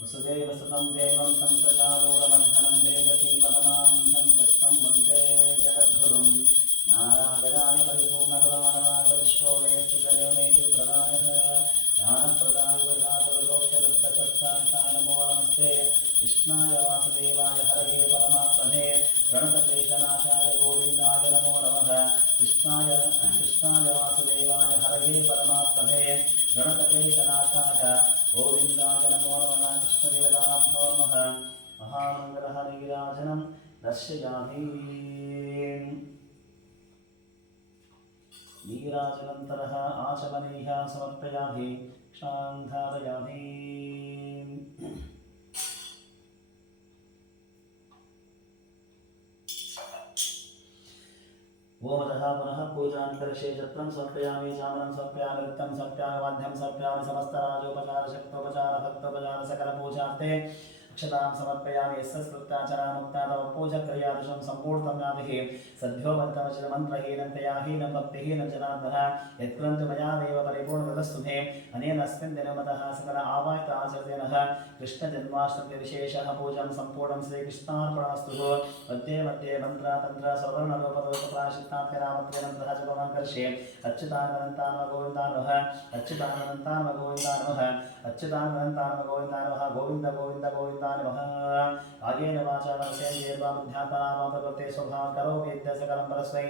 वसुदेव सुतं देवं तं प्रचारोरमन्थनं देवकी परमानन्दं कृष्णं वन्दे जगद्गुरुं नारायणाय परिपूर्णगुणानवागविश्वोदयस्थितदेवनेति प्रदायः ज्ञानप्रदाय वृथापुरुषोक्तदुःखसत्काय नमो नमस्ते कृष्णाय वासुदेवाय हरये परमात्मने प्रणतक्लेशनाशाय गोविन्दाय नमो नमः कृष्णाय वासुदेवाय हरये परमात्मने प्रणतक्लेशनाशाय गोविन्दाय नमो नमः कृष्णदेवताभ्यो नमः महामङ्गलहरिराजनं दर्शयामि नीराजनन्तरः आचमनीयः समर्पयामि क्षां धारयामि ओमतः पुनः पूजान्तरिक्षे छत्रं समर्पयामि चामरं समर्पयामि रक्तं समर्पयामि वाद्यं समर्पयामि समस्तराजोपचारशक्तोपचार सकलपूजार्थे अक्षतां समर्पयामि यस्य स्मृत्याचरामुक्ता तव पूजक्रियादृशं सम्पूर्णं नाभिः सद्भ्यो मन्त्रमचिरमन्त्रहीनं तयाहीनं भक्तिहीनं जनार्दनः यत्कृन्तु मया देव परिपूर्णतदस्तु मे अनेन अस्मिन् दिनमतः सकल आवाहित आचर्यनः कृष्णजन्माष्टमीविशेषः पूजां सम्पूर्णं श्रीकृष्णार्पणमस्तु मध्ये मध्ये मन्त्रतन्त्र सवर्णलोपदोषप्रायश्चित्ताख्यरामत्वेन जपमङ्कर्षे अच्युतानन्तानम गोविन्दानमः अच्युतानन्तानम गोविन्दानमः अच्युतानन्तानम गोविन्दानमः गोविन्द गोविन्द गोविन्दानमः आगेन वाचा मनसेन्द्रियैर्वा बुद्ध्यात्मना प्रकृते स्वभावं करोमि यद्य सकलं परस्मै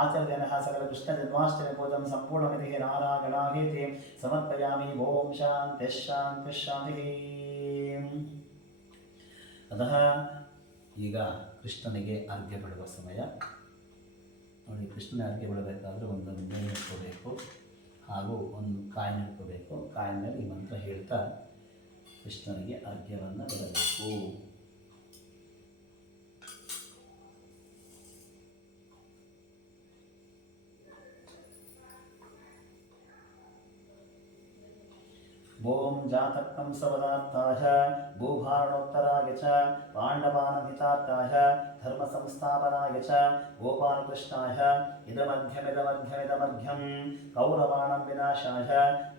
आचर्यनः सकलकृष्णजन्माष्टमी पूजां सम्पूर्णमिति नारायणाहेति समर्पयामि। ओम शान्तिः शान्तिः शान्तिः। ಅತಃ ಈಗ ಕೃಷ್ಣನಿಗೆ ಅರ್ಘ್ಯ ಬಿಡುವ ಸಮಯ. ನೋಡಿ, ಕೃಷ್ಣನ ಅರ್ಘ್ಯ ಬಿಡಬೇಕಾದ್ರೆ ಒಂದು ಮೇವು ಇಟ್ಕೋಬೇಕು ಹಾಗೂ ಒಂದು ಕಾಯಿನ ಇಟ್ಕೋಬೇಕು. ಕಾಯಿನ ಮೇಲೆ ಈ ಮಂತ್ರ ಹೇಳ್ತಾ ಕೃಷ್ಣನಿಗೆ ಅರ್ಘ್ಯವನ್ನು ಬಿಡಬೇಕು. ಓಂ ಜಾತಕಂ ಸವದಾರ್ಥಾಯ ಭೂಭಾರಣೋತ್ತರಾಯ ಚ ಪಾಂಡವಾನಹಿತಾರ್ಥಾಯ ಧರ್ಮ ಸಂಸ್ಥಾಪನಾಯ ಚ ಗೋಪಾಲಕೃಷ್ಣಾಯ ಇದಮರ್ಘ್ಯಮಿದಮರ್ಘ್ಯಮಿದಮರ್ಘ್ಯಂ ಕೌರವಾಣಂ ವಿನಾಶಾಯ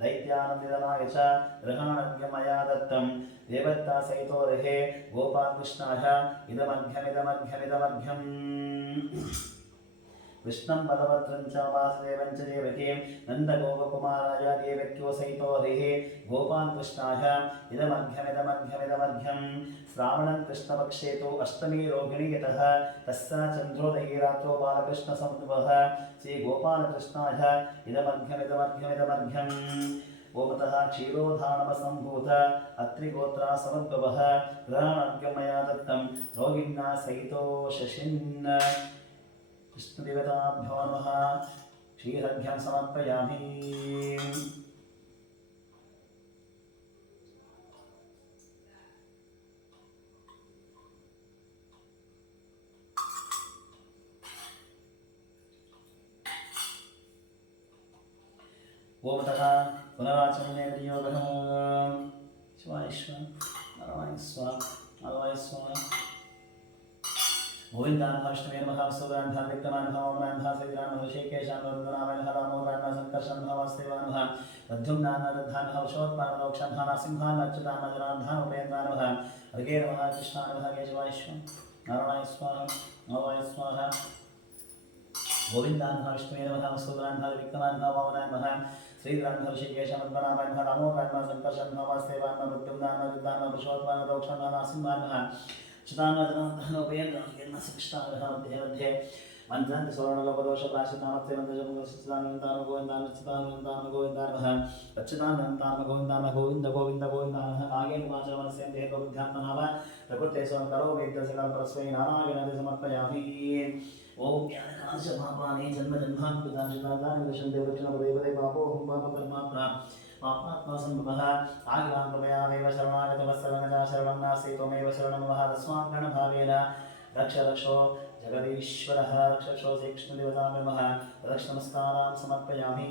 ದೈತ್ಯಾನಂ ನಿಧನಾಯ ಚ ಗೃಹಾಣರ್ಘ್ಯಂ ಮಯಾ ದತ್ತಂ ದೇವತಾ ಸಹಿತೋರಹೇ ಗೋಪಾಲಕೃಷ್ಣಾಯ ಇದಮರ್ಘ್ಯಮಿದಮರ್ಘ್ಯಮಿದಮರ್ಘ್ಯಂ कृष्णं बलभद्रं च वासुदेवं च देवकीं नन्दगोपकुमाराय देवक्यो सहितो हरिः गोपालकृष्णाय इदमर्घ्यमिदमर्घ्यमिदमर्घ्यं श्रावणं कृष्णपक्षे तु अष्टमी रोहिणी यतः तस्य चन्द्रोदये रात्रौ बालकृष्णसमुद्भवः श्रीगोपालकृष्णाय इदमर्घ्यमिदमर्घ्यमिदमर्घ्यम् ओमतः क्षीरोधानमसम्भूत अत्रिगोत्रा समुद्भवः ग्रहणार्घ्यं मया दत्तं रोहिण्या सहितो शशिन् विष्णुदेवताभ्यो नमः क्षीरर्घ्यं समर्पयामि. ओमतः पुनराचमने विनियोगः शिवाय स्वाहा नारायण स्वाहा नारायण स्वाहा गोविंदानः विष्णुवे नमः वसुदेवानः विक्रमानः वामनानः श्रीरामः ऋषिकेशानः रुद्रनारायणः दामोदरानः संकर्षणः वासुदेवानः प्रद्युम्नानः रद्धानः वशोत्पानः मोक्षानः नरसिंहानः अच्युतानः जनार्दनः उपेन्द्रानः अर्घे नमः कृष्णाय नमः केशवाय स्वाहा नारायण स्वाहा नारायण स्वाहा गोविंदानः विष्णुवे नमः वसुदेवानः विक्रमानः वामनानः श्रीरामः ऋषिकेशानः रुद्रनारायणः दामोदरानः संकर्षणः वासुदेवानः प्रद्युम्नानः रद्धानः वशोत्पानः मोक्षानः नरसिंहानः कृष्णानः मध्ये मंत्रांत सुवर्णलोकदोष प्राशितामत्ते मंत्रजपचितानंतान गोविंदान गोविंदानः अच्युतानंतान गोविंदान गोविंद गोविंद गोविंदानः नागेन वाचा मनसे देह बुद्ध्यात्मनाव प्रकृते स्वं करो वेद्यसकल परस्मै नारायणाय समर्पयामि. ओम ज्ञानकांश पापानि जन्म जन्मान्तकांशनादानि विदशन्ते वृक्षणपदेवदे पापोऽहं पापकर्मात्मा पापात्मा सम्भवः आगिरां प्रभयादेव शरणागतवत्सलनजा शरणं नास्ति त्वमेव शरणं वः तस्मात् प्रणभावेन रक्ष रक्षो जगदीश्वरः रक्षो श्रीकृष्णदेवतां नमः रक्ष नमस्कारान् समर्पयामि.